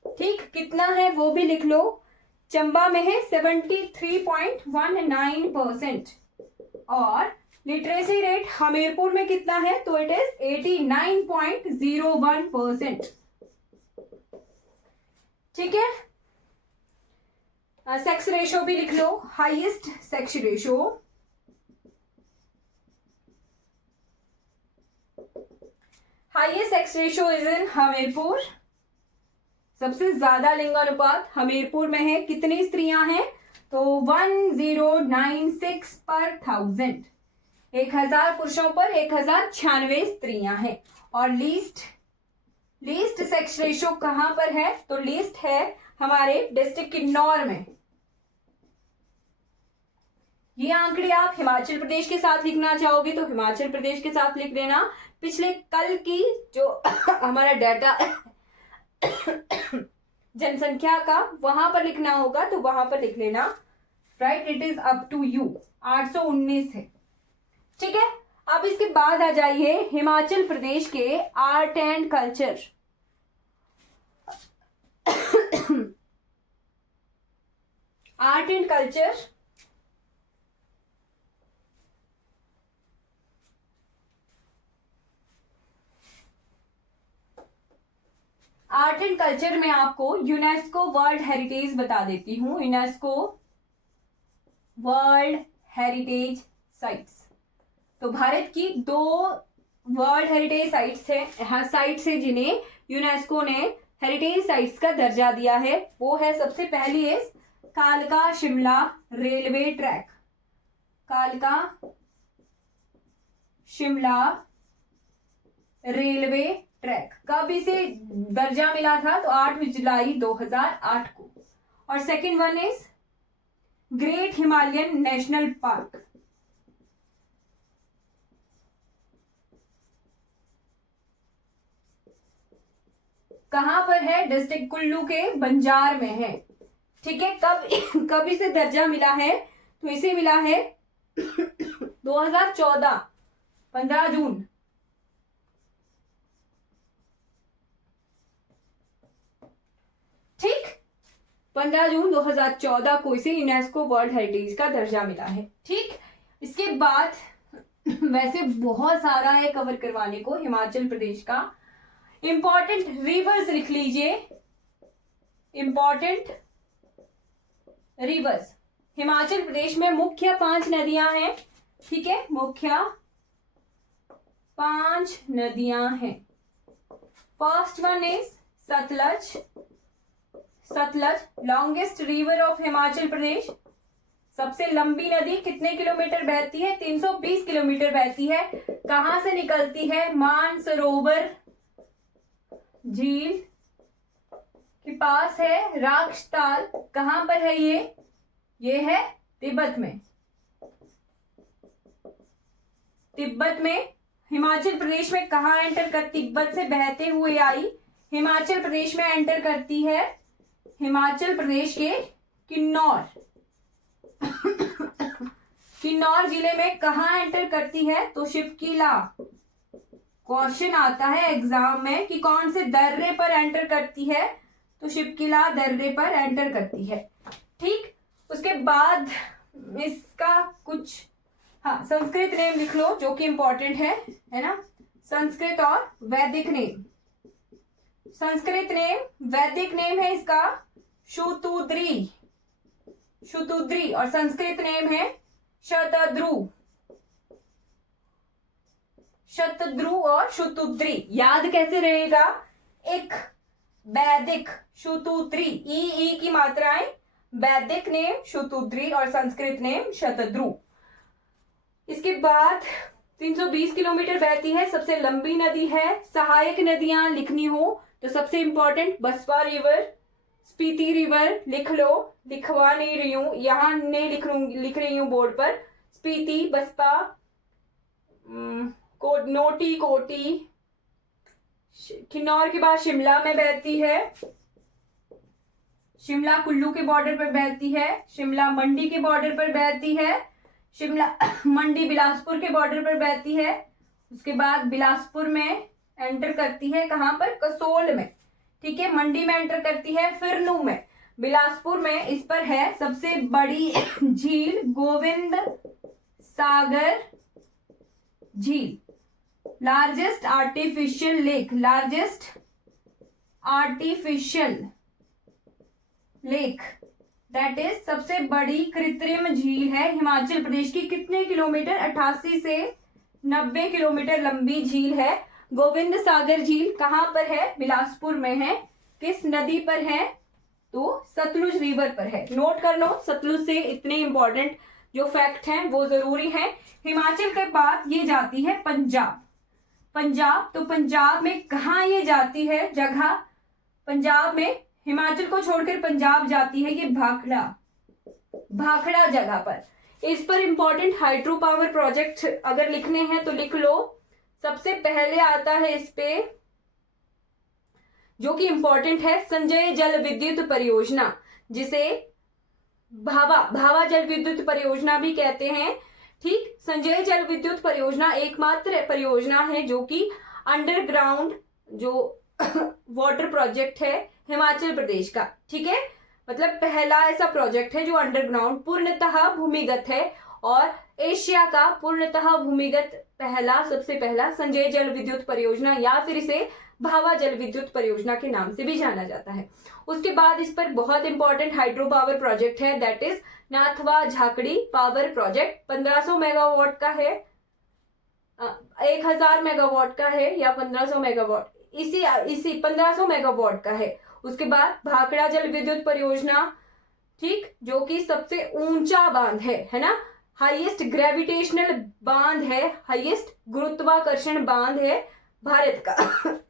ठीक। कितना है वो भी लिख लो, चंबा में है 73.19%। और लिटरेसी रेट हमीरपुर में कितना है, तो इट इज 89.01%। ठीक है, सेक्स रेशो भी लिख लो, highest sex ratio, highest sex ratio is in Hamirpur. सबसे ज्यादा लिंगानुपात हमीरपुर में है। कितनी स्त्रियां हैं, तो 1096 पर 1000, 1000 पुरुषों पर 1096 स्त्रियां हैं। और लीस्ट सेक्स रेशो कहां पर है, तो लीस्ट है हमारे डिस्ट्रिक्ट किन्नौर में। ये आंकड़े आप हिमाचल प्रदेश के साथ लिखना चाहोगे तो हिमाचल प्रदेश के साथ लिख देना। पिछले कल की जो हमारा डाटा जनसंख्या का वहां पर लिखना होगा तो वहां पर लिख लेना, right, it is up to you. 819 है। ठीक है, अब इसके बाद आ जाइए हिमाचल प्रदेश के art and culture. Art and culture, art and culture में आपको यूनेस्को वर्ल्ड हेरिटेज बता देती हूं। यूनेस्को वर्ल्ड हेरिटेज साइट्स, तो भारत की 2 वर्ल्ड हेरिटेज साइट्स है जिन्हें यूनेस्को ने हेरिटेज साइट्स का दर्जा दिया है। वो है सबसे पहली है कालका शिमला रेलवे ट्रैक। कालका शिमला रेलवे ट्रैक कब इसे दर्जा मिला था, तो 8 जुलाई 2008 को। और second one is great Himalayan National park. कहां पर है, डिस्ट्रिक्ट कुल्लू के बंजार में है। ठीक है, कब इसे दर्जा मिला है, तो इसे मिला है 2014 15 जून। ठीक, 15 जून 2014 को इसे यूनेस्को वर्ल्ड हेरिटेज का दर्जा मिला है। ठीक, इसके बाद वैसे बहुत सारा है कवर करवाने को हिमाचल प्रदेश का। इंपॉर्टेंट रिवर्स लिख लीजिए, इंपॉर्टेंट रिवर्स। हिमाचल प्रदेश में मुख्य 5 नदियां हैं। ठीक है, मुख्य 5 नदियां हैं। First one is Sutlej. Sutlej longest river of Himachal Pradesh. सबसे लंबी नदी कितने किलोमीटर बहती है, 320 किलोमीटर बहती है। कहां से निकलती है, मानसरोवर झील के पास है। राक्षताल कहां पर है, ये है तिब्बत में। तिब्बत में। हिमाचल प्रदेश में कहां एंटर कर, तिब्बत से बहते हुए आई हिमाचल प्रदेश में एंटर करती है, हिमाचल प्रदेश के किन्नौर किन्नौर जिले में कहां एंटर करती है, तो शिपकीला। क्वेश्चन आता है एग्जाम में कि कौन से दर्रे पर एंटर करती है, तो शिपकीला दर्रे पर एंटर करती है। ठीक, उसके बाद इसका कुछ संस्कृत नेम लिख लो जो कि इंपॉर्टेंट है ना। संस्कृत और वैदिक नेम। संस्कृत नेम, वैदिक नेम है इसका शुतुद्री और संस्कृत नेम है शतद्रु और शुतुद्री। याद कैसे रहेगा, एक वैदिक शुतुद्री, ई की मात्राएं, वैदिक नेम शुतुद्री और संस्कृत नेम शतद्रु। इसके बाद 320 किलोमीटर बहती है, सबसे लंबी नदी है। सहायक नदियां लिखनी हो तो सबसे important Baspa river, Spiti river लिख लो, लिखवा नहीं रही हूं, यहां नहीं लिख रही हूं बोर्ड पर। स्पीति, बसपा, नोटी, कोटी। किन्नौर के बाद शिमला में बहती है। शिमला कुल्लू के बॉर्डर पर बहती है। शिमला मंडी के बॉर्डर पर बहती है। शिमला मंडी बिलासपुर के बॉर्डर पर बहती है। उसके बाद बिलासपुर में एंटर करती है, कहां पर, कसोल में। ठीक है, मंडी में एंटर करती है, फिरनू में। बिलासपुर में इस पर है सबसे बड़ी झील गोविंद सागर झील, largest artificial lake, largest artificial lake that is सबसे बड़ी कृत्रिम झील है हिमाचल प्रदेश की। कितने किलोमीटर? 88 से 90 किलोमीटर लंबी झील है। गोविंद सागर झील कहां पर है? बिलासपुर में है। किस नदी पर है? तो सतलुज रिवर पर है। नोट कर लो, सतलुज से इतने इंपॉर्टेंट जो फैक्ट हैं वो जरूरी है। हिमाचल के बाद ये जाती है पंजाब। पंजाब, तो पंजाब में कहा ये जाती है जगह? पंजाब में हिमाचल को छोड़कर पंजाब जाती है ये भाखड़ा, भाखड़ा जगह पर। इस पर इंपॉर्टेंट हाइड्रो पावर प्रोजेक्ट अगर लिखने हैं तो लिख लो। सबसे पहले आता है इस पे जो कि इंपॉर्टेंट है संजय जल विद्युत परियोजना, जिसे भावा जल विद्युत परियोजना भी कहते हैं। ठीक, संजय जल विद्युत परियोजना एकमात्र परियोजना है जो कि अंडरग्राउंड जो वाटर प्रोजेक्ट है हिमाचल प्रदेश का। ठीक है, मतलब पहला ऐसा प्रोजेक्ट है जो अंडरग्राउंड पूर्णतः भूमिगत है और एशिया का पूर्णतः भूमिगत सबसे पहला संजय जल विद्युत परियोजना या फिर इसे भावा जल विद्युत परियोजना के नाम से भी जाना जाता है। उसके बाद इस पर बहुत इंपॉर्टेंट हाइड्रो पावर प्रोजेक्ट है that is Nathpa Jhakri power project. 1500 megawatt का है, 1000 मेगावाट का है या 1500 मेगावाट, इसी 1500 मेगावाट का है। उसके बाद भाखड़ा जल विद्युत परियोजना, ठीक, जो कि सबसे ऊंचा बांध है ना, हाईएस्ट ग्रेविटेशनल बांध है, हाईएस्ट गुरुत्वाकर्षण बांध है भारत का।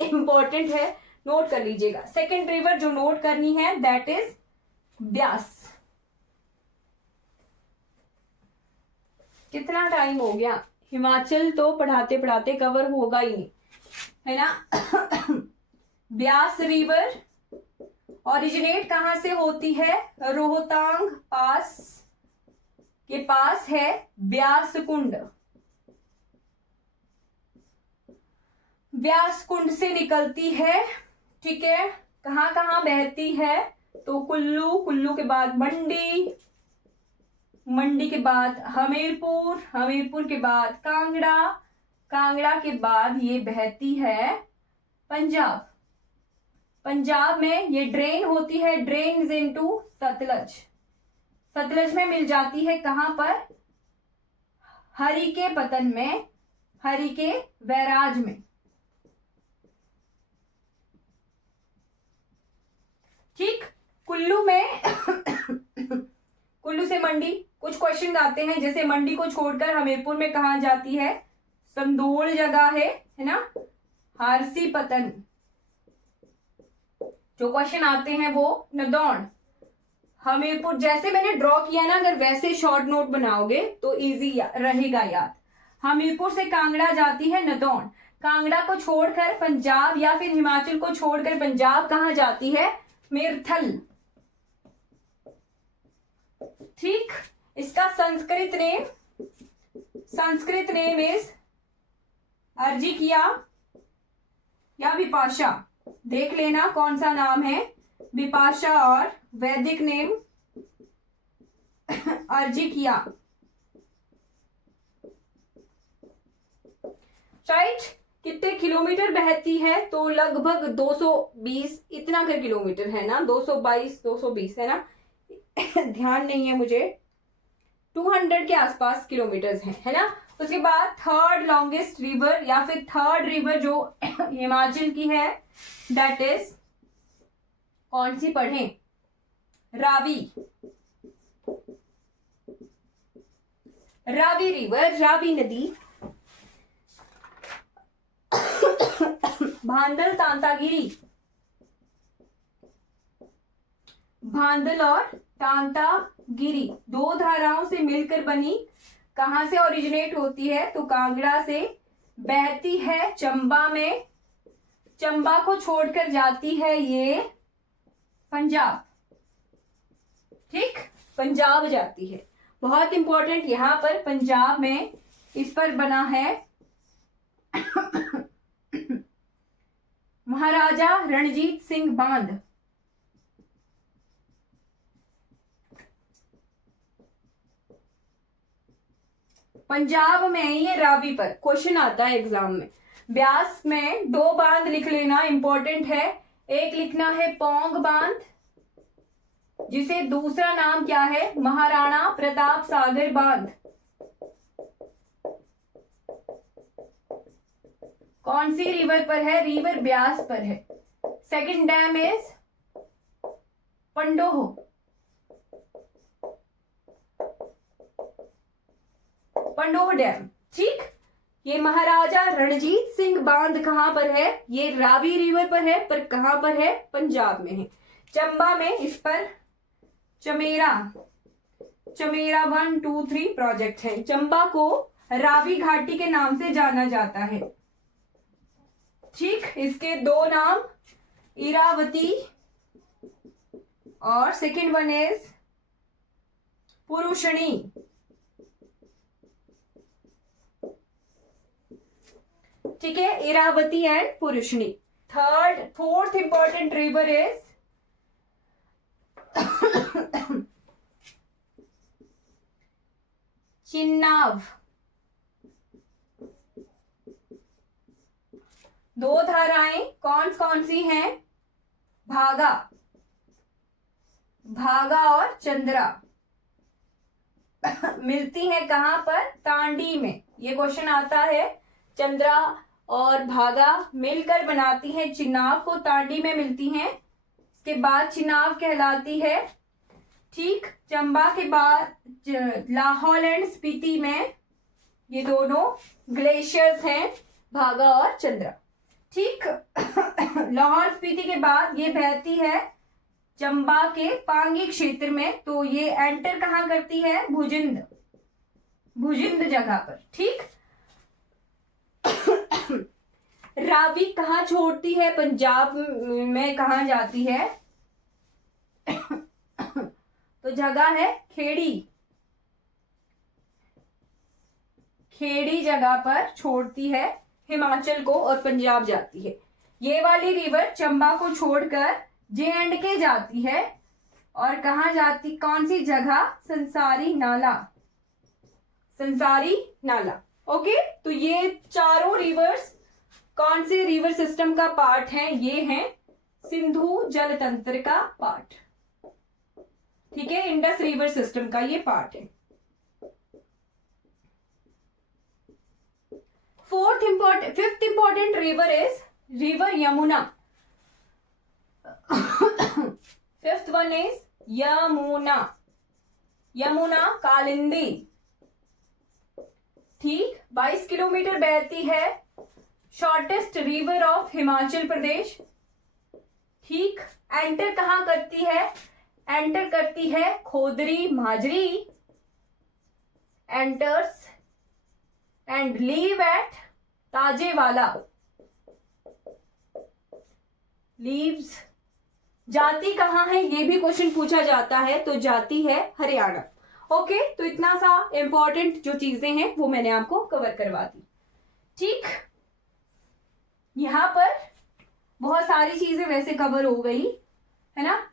इंपॉर्टेंट है, नोट कर लीजिएगा। सेकेंड रिवर जो नोट करनी है दैट इज ब्यास। कितना टाइम हो गया? हिमाचल तो पढ़ाते पढ़ाते कवर होगा ही नहीं, है ना। ब्यास रिवर ओरिजिनेट कहां से होती है? रोहतांग पास के पास है ब्यास कुंड। ब्यास कुंड से निकलती है, ठीक है। कहां कहां बहती है? तो कुल्लू, कुल्लू के बाद मंडी, मंडी के बाद हमीरपुर, हमीरपुर के बाद कांगड़ा, कांगड़ा के बाद ये बहती है पंजाब। पंजाब में ये ड्रेन होती है, ड्रेन्स इनटू सतलज। सतलज में मिल जाती है कहां पर? हरिके पतन में, हरिके बैराज में। ठीक, कुल्लू में कुल्लू से मंडी, कुछ क्वेश्चन आते हैं जैसे मंडी को छोड़कर हमीरपुर में कहा जाती है? संदोल जगह है ना, हारसी पतन। जो क्वेश्चन आते हैं वो नदौन, हमीरपुर। जैसे मैंने ड्रॉ किया ना, अगर वैसे शॉर्ट नोट बनाओगे तो इजी रहेगा याद। हमीरपुर से कांगड़ा जाती है नदौन। कांगड़ा को छोड़कर पंजाब या फिर हिमाचल को छोड़कर पंजाब कहां जाती है? मेरथल। ठीक, इसका संस्कृत नेम इज अर्जिकिया या विपाशा। देख लेना कौन सा नाम है, विपाशा, और वैदिक नेम अर्जिकिया। राइट, कितने किलोमीटर बहती है? तो लगभग 220 इतना कर किलोमीटर है ना, 222 220 है ना, ध्यान नहीं है मुझे, 200 के आसपास किलोमीटर्स है ना। उसके बाद थर्ड लॉन्गेस्ट रिवर या फिर थर्ड रिवर जो हिमाचल की है दैट इज कौन सी पढ़ें? रावी। रावी रिवर, रावी नदी। भांडल तांतागिरी, भांडल और तांतागिरी दो धाराओं से मिलकर बनी। कहां से ओरिजिनेट होती है? तो कांगड़ा से, बहती है चंबा में, चंबा को छोड़कर जाती है ये पंजाब। ठीक, पंजाब जाती है। बहुत इंपॉर्टेंट, यहां पर पंजाब में इस पर बना है महाराजा रणजीत सिंह बांध। पंजाब में ये रावी पर क्वेश्चन आता है एग्जाम में। ब्यास में 2 बांध लिख लेना, इंपॉर्टेंट है। एक लिखना है पौंग बांध, जिसे दूसरा नाम क्या है, महाराणा प्रताप सागर बांध। कौन सी रिवर पर है, रिवर ब्यास पर है। Second dam is Pandoh, Pandoh dam. ठीक, ये महाराजा रणजीत सिंह बांध कहां पर है, ये रावी रिवर पर है, पर कहां पर है, पंजाब में है, चंबा में। इस पर चमेरा 1 2 3 प्रोजेक्ट है। चंबा को रावी घाटी के नाम से जाना जाता है। ठीक, इसके 2 नाम, इरावती और सेकंड वन इज पुरुषणी। ठीक है, Iravati and Parushni. Fourth important river is Chenab. 2 धाराएं कौन सी हैं, भागा और चंद्रा, मिलती हैं कहां पर, तांडी में। ये क्वेश्चन आता है। चंद्रा और भागा मिलकर बनाती हैं चिनाब को, तांडी में मिलती हैं। इसके बाद चिनाब कहलाती है। ठीक, चंबा के बाद लाहौल एंड स्पीति में ये दोनों ग्लेशियर्स हैं, भागा और चंद्रा। ठीक, लाहौल स्पीति के बाद ये बहती है चंबा के पांगी क्षेत्र में, तो ये एंटर कहां करती है, भुजिंद जगह पर। ठीक, रावी कहां छोड़ती है, पंजाब में कहां जाती है, तो जगह है खेड़ी जगह पर छोड़ती है, हिमाचल को और पंजाब जाती है। ये वाली रिवर चंबा को छोड़कर J&K जाती है और कहां जाती, कौन सी जगह, संसारी नाला। ओके, तो ये चारों रिवर्स कौन से रिवर सिस्टम का पार्ट है, ये हैं सिंधु जल तंत्र का पार्ट। ठीक है, इंडस रिवर सिस्टम का ये पार्ट है। Fifth important river is river Yamuna. Fifth one is Yamuna Kalindi. ठीक, 22 किलोमीटर बहती है, shortest river of Himachal Pradesh. ठीक, एंटर कहां करती है, एंटर करती है Khodri Majri, enters and leave at Tajewala, leaves. जाति कहां है, ये भी क्वेश्चन पूछा जाता है, तो जाति है हरियाणा। ओके, तो इतना सा इंपॉर्टेंट जो चीजें हैं वो मैंने आपको कवर करवा दी। ठीक, यहां पर बहुत सारी चीजें वैसे कवर हो गई है ना।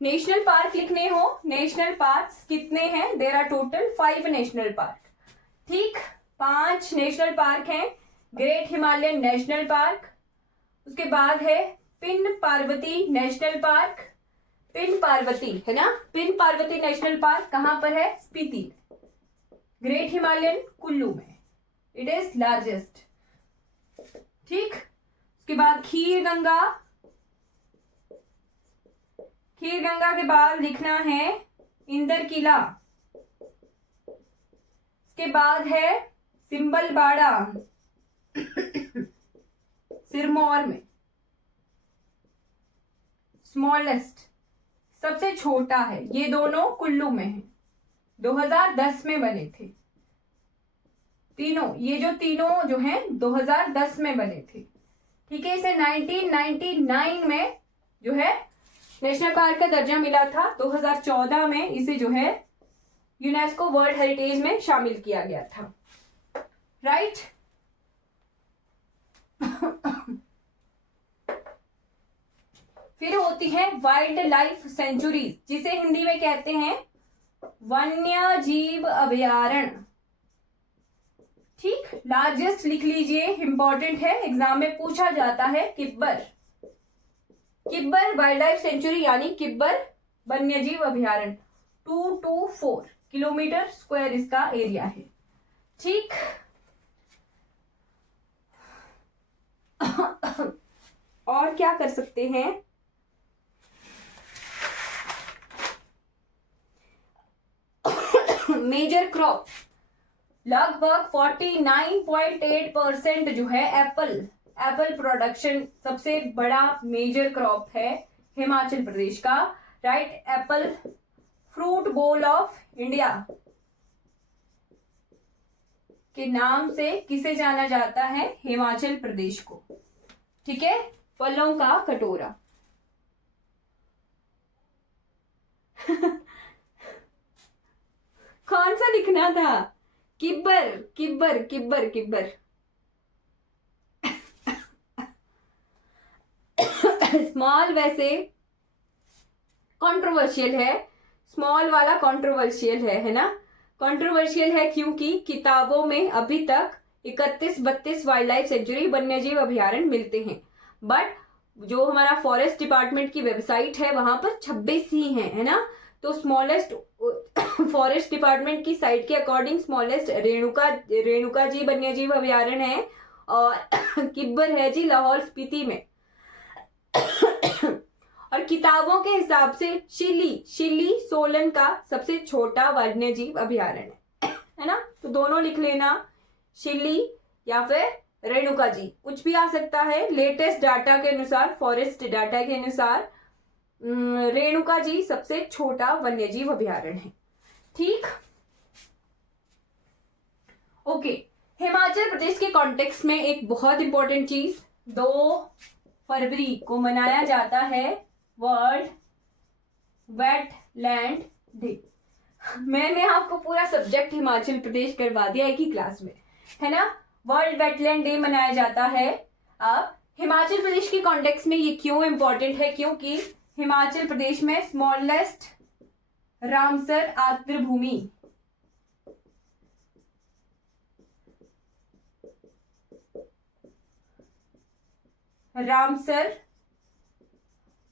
नेशनल पार्क लिखने हो, नेशनल पार्क कितने हैं, there are total 5 national park. ठीक, 5 नेशनल पार्क हैं। ग्रेट हिमालयन नेशनल पार्क, उसके बाद है पिन पार्वती नेशनल पार्क, पिन पार्वती है ना, पिन पार्वती नेशनल पार्क कहां पर है, स्पीति। ग्रेट हिमालयन कुल्लू में, इट इज लार्जेस्ट। ठीक, उसके बाद खीर गंगा के बाद लिखना है इंदर किला। उसके बाद है सिंबल बाड़ा सिरमौर में, स्मॉलेस्ट सबसे छोटा है। ये दोनों कुल्लू में है, 2010 में बने थे तीनों। ये जो तीनों जो हैं 2010 में बने थे। ठीक है, इसे 1999 में जो है नेशनल पार्क का दर्जा मिला था। 2014 में इसे जो है यूनेस्को वर्ल्ड हेरिटेज में शामिल किया गया था, राइट। फिर होती है वाइल्ड लाइफ सेंचुरीज, जिसे हिंदी में कहते हैं वन्य जीव अभयारण्य, ठीक। लार्जेस्ट लिख लीजिए, इंपॉर्टेंट है, एग्जाम में पूछा जाता है। Kibber, Kibber wild life sanctuary यानी किब्बर वन्यजीव अभयारण्य 224 किलोमीटर स्क्वायर इसका एरिया है, ठीक। और क्या कर सकते हैं, मेजर क्रॉप लगभग 49.8% जो है एप्पल प्रोडक्शन सबसे बड़ा मेजर क्रॉप है हिमाचल प्रदेश का, right. Apple fruit bowl of India के नाम से किसे जाना जाता है, हिमाचल प्रदेश को, ठीक है। फलों का कटोरा कौन सा लिखना था, किब्बर किब्बर किब्बर किब्बर स्मॉल वैसे कंट्रोवर्शियल है, स्मॉल वाला कंट्रोवर्शियल है ना। कंट्रोवर्शियल है क्योंकि किताबों में अभी तक 31-32 वाइल्ड लाइफ सेंचुरी वन्यजीव अभयारण्य मिलते हैं, बट जो हमारा फॉरेस्ट डिपार्टमेंट की वेबसाइट है वहां पर 26 ही है ना। तो स्मॉलेस्ट फॉरेस्ट डिपार्टमेंट की साइट के अकॉर्डिंग स्मॉलेस्ट रेणुका जी वन्यजीव अभयारण्य है, और किब्बर है जी लाहौल स्पीति में। और किताबों के हिसाब से शिल्ली सोलन का सबसे छोटा वन्यजीव अभयारण्य है ना। तो दोनों लिख लेना, शिल्ली या फिर रेणुका जी, कुछ भी आ सकता है। लेटेस्ट डाटा के अनुसार, फॉरेस्ट डाटा के अनुसार रेणुका जी सबसे छोटा वन्यजीव अभयारण्य है, ठीक। ओके, हिमाचल प्रदेश के कॉन्टेक्स्ट में एक बहुत इंपॉर्टेंट चीज, 2 फरवरी को मनाया जाता है वर्ल्ड वेटलैंड डे। मैंने आपको पूरा सब्जेक्ट हिमाचल प्रदेश करवा दिया एक ही क्लास में, है ना। वर्ल्ड वेटलैंड डे मनाया जाता है। अब हिमाचल प्रदेश के कॉन्टेक्स्ट में ये क्यों इंपॉर्टेंट है, क्योंकि हिमाचल प्रदेश में स्मॉलेस्ट रामसर आर्द्रभूमि रामसर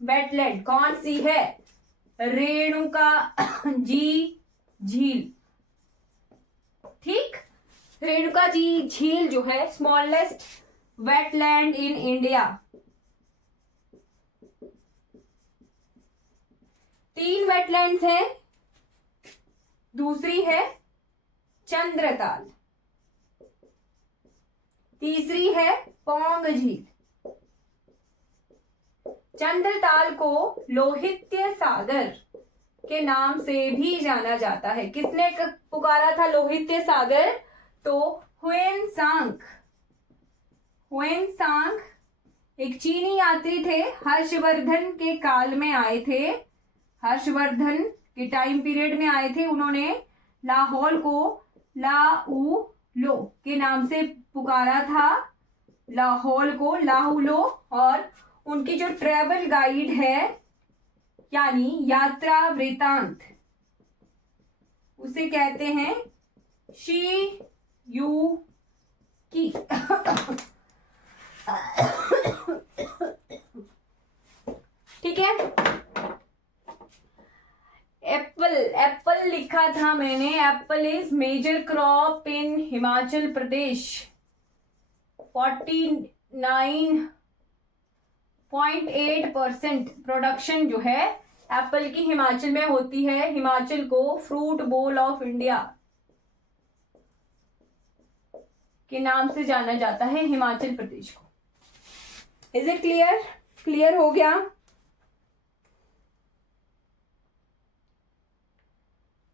वेटलैंड कौन सी है, रेणुका जी झील, ठीक। रेणुका जी झील जो है smallest wetland in India. 3 wetlands हैं, दूसरी है चंद्रताल, तीसरी है पौंग झील। चंद्रताल को लोहित्य सागर के नाम से भी जाना जाता है। किसने पुकारा था लोहित्य सागर, तो हुएनसांग एक चीनी यात्री थे, हर्षवर्धन के काल में आए थे, हर्षवर्धन के टाइम पीरियड में आए थे। उन्होंने लाहौल को लाउलो के नाम से पुकारा था, लाहौल को लाहुलो। और उनकी जो ट्रेवल गाइड है यानी यात्रा वृतांत, उसे कहते हैं शी यू की। ठीक है, एप्पल लिखा था मैंने। Apple is major crop in Himachal Pradesh. 49.8% production जो है एप्पल की हिमाचल में होती है। हिमाचल को फ्रूट बोल ऑफ इंडिया के नाम से जाना जाता है, हिमाचल प्रदेश को। इज इट क्लियर हो गया?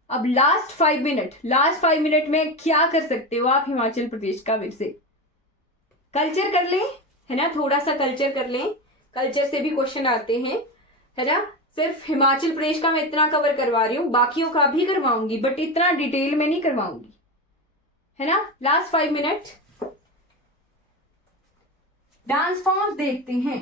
अब लास्ट 5 मिनट में क्या कर सकते हो आप हिमाचल प्रदेश का? फिर से कल्चर कर लें, है ना, थोड़ा सा कल्चर कर लें, कल्चर से भी क्वेश्चन आते हैं, है ना। सिर्फ हिमाचल प्रदेश का मैं इतना कवर करवा रही हूँ, बाकियों का भी करवाऊंगी बट इतना डिटेल में नहीं करवाऊंगी, है ना। लास्ट 5 मिनट डांस फॉर्म्स देखते हैं।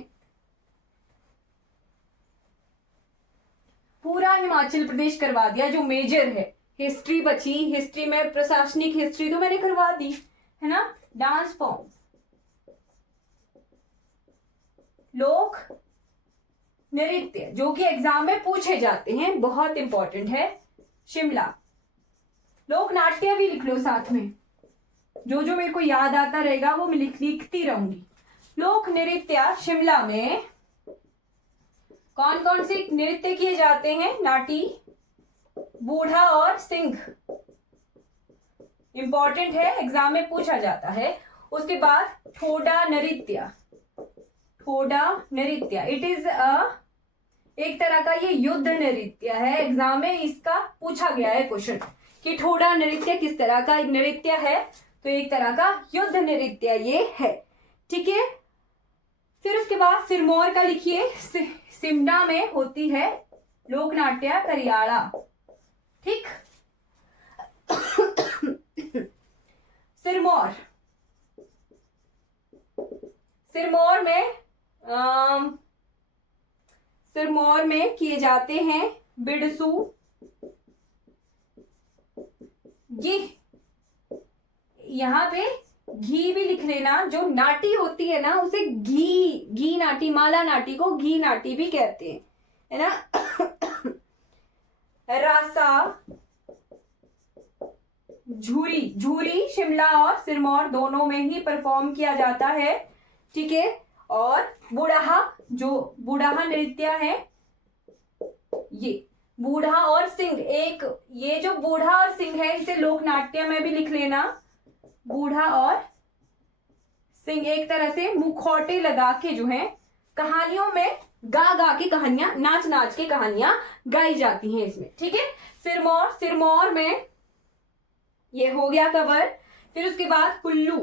पूरा हिमाचल प्रदेश करवा दिया जो मेजर है। हिस्ट्री बची, हिस्ट्री में प्रशासनिक हिस्ट्री तो मैंने करवा दी, है ना। डांस फॉर्म्स, लोक नृत्य जो कि एग्जाम में पूछे जाते हैं, बहुत इंपॉर्टेंट है। शिमला, लोक नाट्य भी लिख लो साथ में, जो जो मेरे को याद आता रहेगा वो मैं लिखती रहूंगी। लोक नृत्य शिमला में कौन कौन से नृत्य किए जाते हैं? नाटी, बूढ़ा और सिंह, इंपॉर्टेंट है, एग्जाम में पूछा जाता है। उसके बाद ठोडा नृत्य, ठोडा नृत्य इट इज एक तरह का ये युद्ध नृत्य है, एग्जाम में इसका पूछा गया है क्वेश्चन कि ठोडा नृत्य किस तरह का नृत्य है, तो एक तरह का युद्ध नृत्य ये है, ठीक है। फिर उसके बाद सिरमौर का लिखिए, सिमडा में होती है लोकनाट्य करियाड़ा, ठीक। सिरमौर, सिरमौर में सिरमौर में किए जाते हैं बिड़सू, ये यहाँ पे घी भी लिख लेना, जो नाटी होती है ना उसे घी नाटी, माला नाटी को घी नाटी भी कहते हैं, है ना। रासा, झूरी, झूरी शिमला और सिरमौर दोनों में ही परफॉर्म किया जाता है, ठीक है। और बुढ़ाहा, जो बुढ़ाहा नृत्य है, ये बूढ़ा और सिंह, एक ये जो बूढ़ा और सिंह है इसे लोकनाट्य में भी लिख लेना। बूढ़ा और सिंह एक तरह से मुखौटे लगा के जो है कहानियों में गा गा के कहानियां, नाच नाच के कहानियां गाई जाती हैं इसमें, ठीक है। सिरमौर, सिरमौर में ये हो गया कवर। फिर उसके बाद कुल्लू,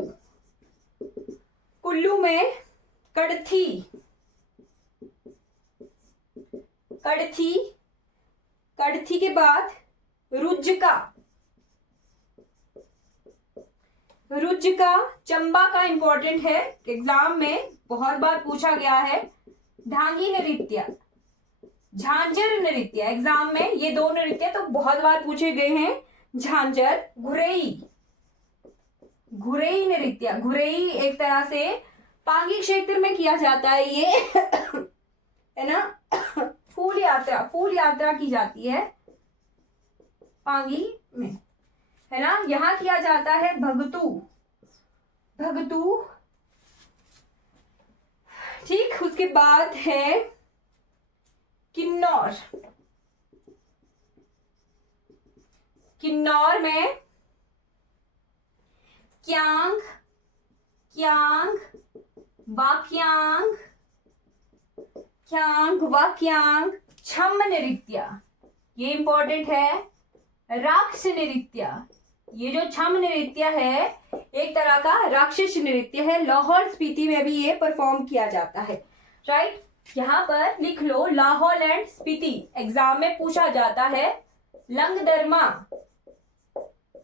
कुल्लू में कड़थी, कड़थी, कड़थी के बाद रुज्जका, रुज्जका चंबा का इंपॉर्टेंट है, एग्जाम में बहुत बार पूछा गया है। ढांगी नृत्य, झांझर नृत्य, एग्जाम में ये दो नृत्य तो बहुत बार पूछे गए हैं। झांझर, घुरेई, घुरेई नृत्य, घुरेई एक तरह से पांगी क्षेत्र में किया जाता है ये, है ना। फूल यात्रा, फूल यात्रा की जाती है पांगी में, है ना। यहां किया जाता है भगतू, भगतू, ठीक। उसके बाद है किन्नौर, किन्नौर में क्यांग, क्यांग, वाक्यांग, क्यांग, वाक्यांग, छम नृत्य, ये इंपॉर्टेंट है। राक्ष नृत्य, ये जो छम नृत्य है एक तरह का राक्षस नृत्य है, लाहौल स्पीति में भी ये परफॉर्म किया जाता है, राइट। यहां पर लिख लो लाहौल एंड स्पीति, एग्जाम में पूछा जाता है। लंगदरमा,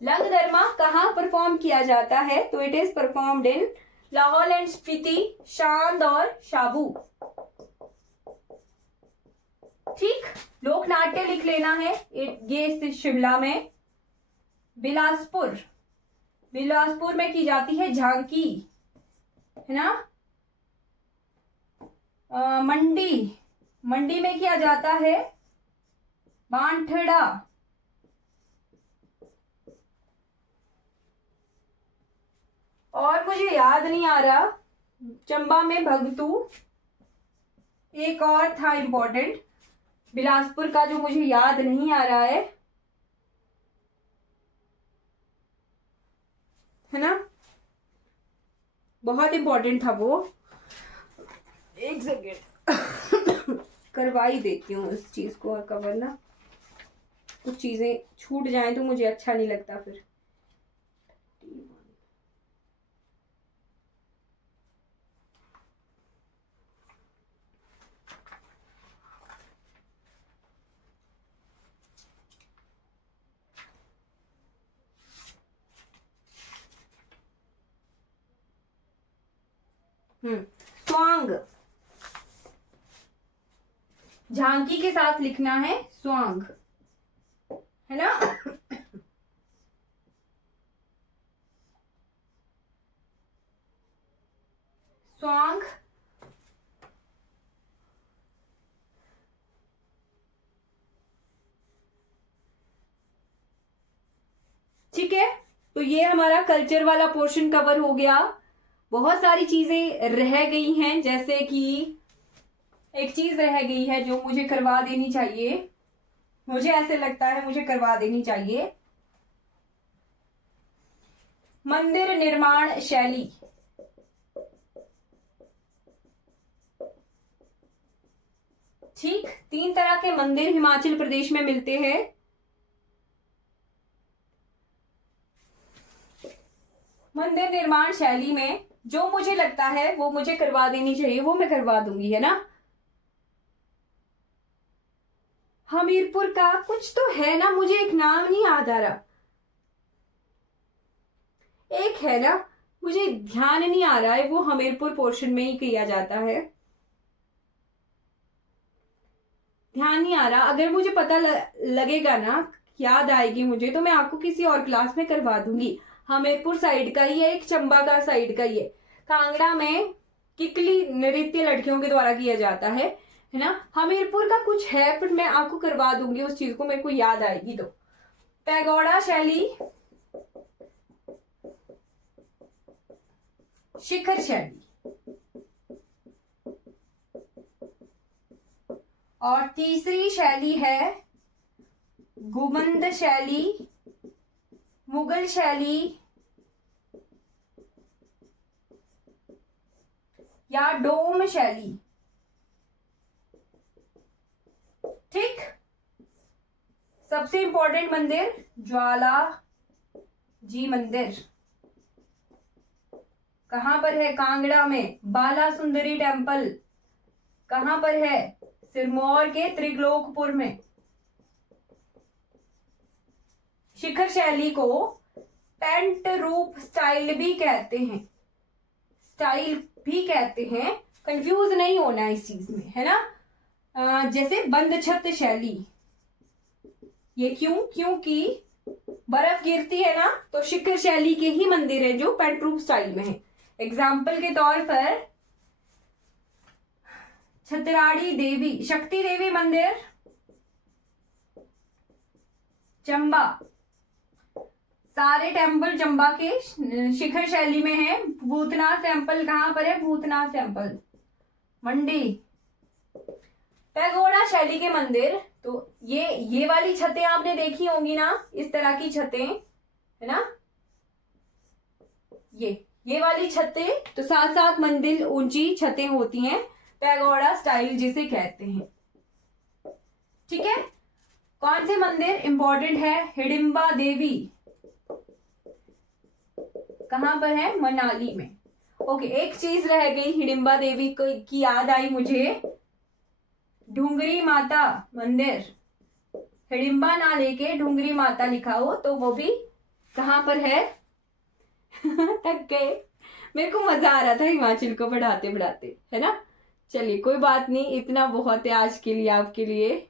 लंगदरमा कहाँ परफॉर्म किया जाता है, तो it is performed in Lahaul and Spiti, Shand और शाबू, ठीक। लोकनाट्य लिख लेना है, ये शिमला में। बिलासपुर, बिलासपुर में की जाती है झांकी, है ना। मंडी, मंडी में किया जाता है बांठड़ा, और मुझे याद नहीं आ रहा। चंबा में भगतू, एक और था इंपॉर्टेंट बिलासपुर का जो मुझे याद नहीं आ रहा है ना, बहुत इंपॉर्टेंट था वो, एक सेकेंड करवा ही देती हूँ इस चीज को और कवर ना, कुछ चीजें छूट जाएं तो मुझे अच्छा नहीं लगता फिर। स्वांग, झांकी के साथ लिखना है स्वांग, है ना। स्वांग, ठीक है। तो ये हमारा कल्चर वाला पोर्शन कवर हो गया। बहुत सारी चीजें रह गई हैं, जैसे कि एक चीज रह गई है जो मुझे करवा देनी चाहिए, मुझे ऐसे लगता है मुझे करवा देनी चाहिए, मंदिर निर्माण शैली। ठीक, 3 तरह के मंदिर हिमाचल प्रदेश में मिलते हैं। मंदिर निर्माण शैली में जो मुझे लगता है वो मुझे करवा देनी चाहिए, वो मैं करवा दूंगी, है ना। हमीरपुर का कुछ तो है ना, मुझे एक नाम नहीं याद आ रहा, एक है ना, मुझे ध्यान नहीं आ रहा है, वो हमीरपुर पोर्शन में ही किया जाता है, ध्यान नहीं आ रहा। अगर मुझे पता लगेगा ना, याद आएगी मुझे, तो मैं आपको किसी और क्लास में करवा दूंगी। हमीरपुर साइड का ही है, एक चंबा का साइड का ही है। कांगड़ा में किकली नृत्य लड़कियों के द्वारा किया जाता है ना। हमीरपुर का कुछ है, पर मैं आपको करवा दूंगी उस चीज को, मेरे को याद आएगी तो। पैगोडा शैली, शिखर शैली, और तीसरी शैली है गुंबद शैली, मुगल शैली, या डोम शैली। ठीक, सबसे इंपॉर्टेंट मंदिर ज्वाला जी मंदिर, कहां पर है, कांगड़ा में। बाला सुंदरी टेम्पल कहां पर है, सिरमौर के त्रिलोकपुर में। शिखर शैली को पेंट रूप स्टाइल भी कहते हैं, स्टाइल भी कहते हैं, कंफ्यूज नहीं होना इस चीज में, है ना। जैसे बंद छत शैली, ये क्योंकि बर्फ गिरती है ना, तो शिखर शैली के ही मंदिर है जो पेंट रूप स्टाइल में है। एग्जाम्पल के तौर पर छतराड़ी देवी, शक्ति देवी मंदिर चंबा, सारे टेम्पल चंबा के शिखर शैली में है। भूतनाथ टेम्पल कहां पर है, भूतनाथ टेम्पल मंडी। पैगोडा शैली के मंदिर, तो ये वाली छतें आपने देखी होंगी ना, इस तरह की छतें, है ना, ये वाली छतें, तो 7-7 मंजिल ऊंची छतें होती हैं, पैगोडा स्टाइल जिसे कहते हैं। ठीक है, कौन से मंदिर इंपॉर्टेंट है, हिडिंबा देवी कहां पर है, मनाली में। ओके, एक चीज रह गई हिडिंबा देवी की याद आई मुझे, ढूंगरी माता मंदिर, हिडिंबा ना लेके ढूंगरी माता लिखा हो तो वो भी कहां पर है। थक गए, मेरे को मजा आ रहा था हिमाचल को पढ़ाते पढ़ाते, है ना। चलिए कोई बात नहीं, इतना बहुत है आज के लिए आपके लिए।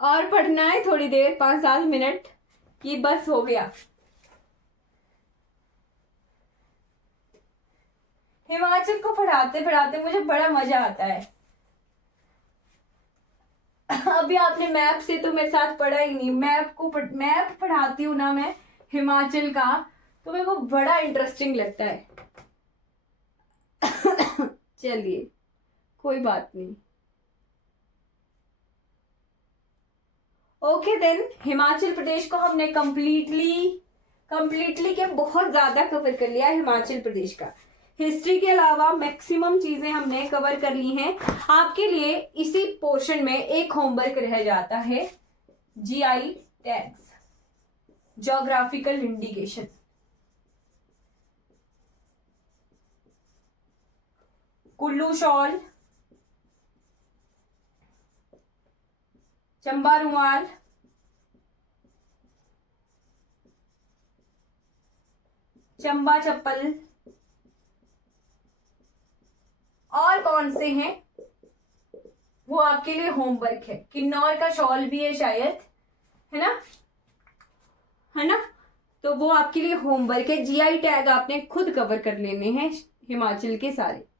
और पढ़ना है थोड़ी देर, 5-7 मिनट की, बस हो गया। हिमाचल को पढ़ाते पढ़ाते मुझे बड़ा मजा आता है। अभी आपने मैप से तो मेरे साथ पढ़ा ही नहीं, मैप पढ़ाती हूँ ना मैं हिमाचल का, तो मेरे को बड़ा इंटरेस्टिंग लगता है। चलिए कोई बात नहीं। ओके देन, हिमाचल प्रदेश को हमने कंप्लीटली क्या बहुत ज्यादा कवर कर लिया है हिमाचल प्रदेश का। हिस्ट्री के अलावा मैक्सिमम चीजें हमने कवर कर ली हैं। आपके लिए इसी पोर्शन में एक होमवर्क रह जाता है, GI tags, geographical indication. Kullu shawl, Chamba रुमाल, चंबा चप्पल, और कौन से हैं वो आपके लिए होमवर्क है। किन्नौर का शॉल भी है शायद, है ना, है ना, तो वो आपके लिए होमवर्क है। जीआई टैग आपने खुद कवर कर लेने हैं हिमाचल के सारे।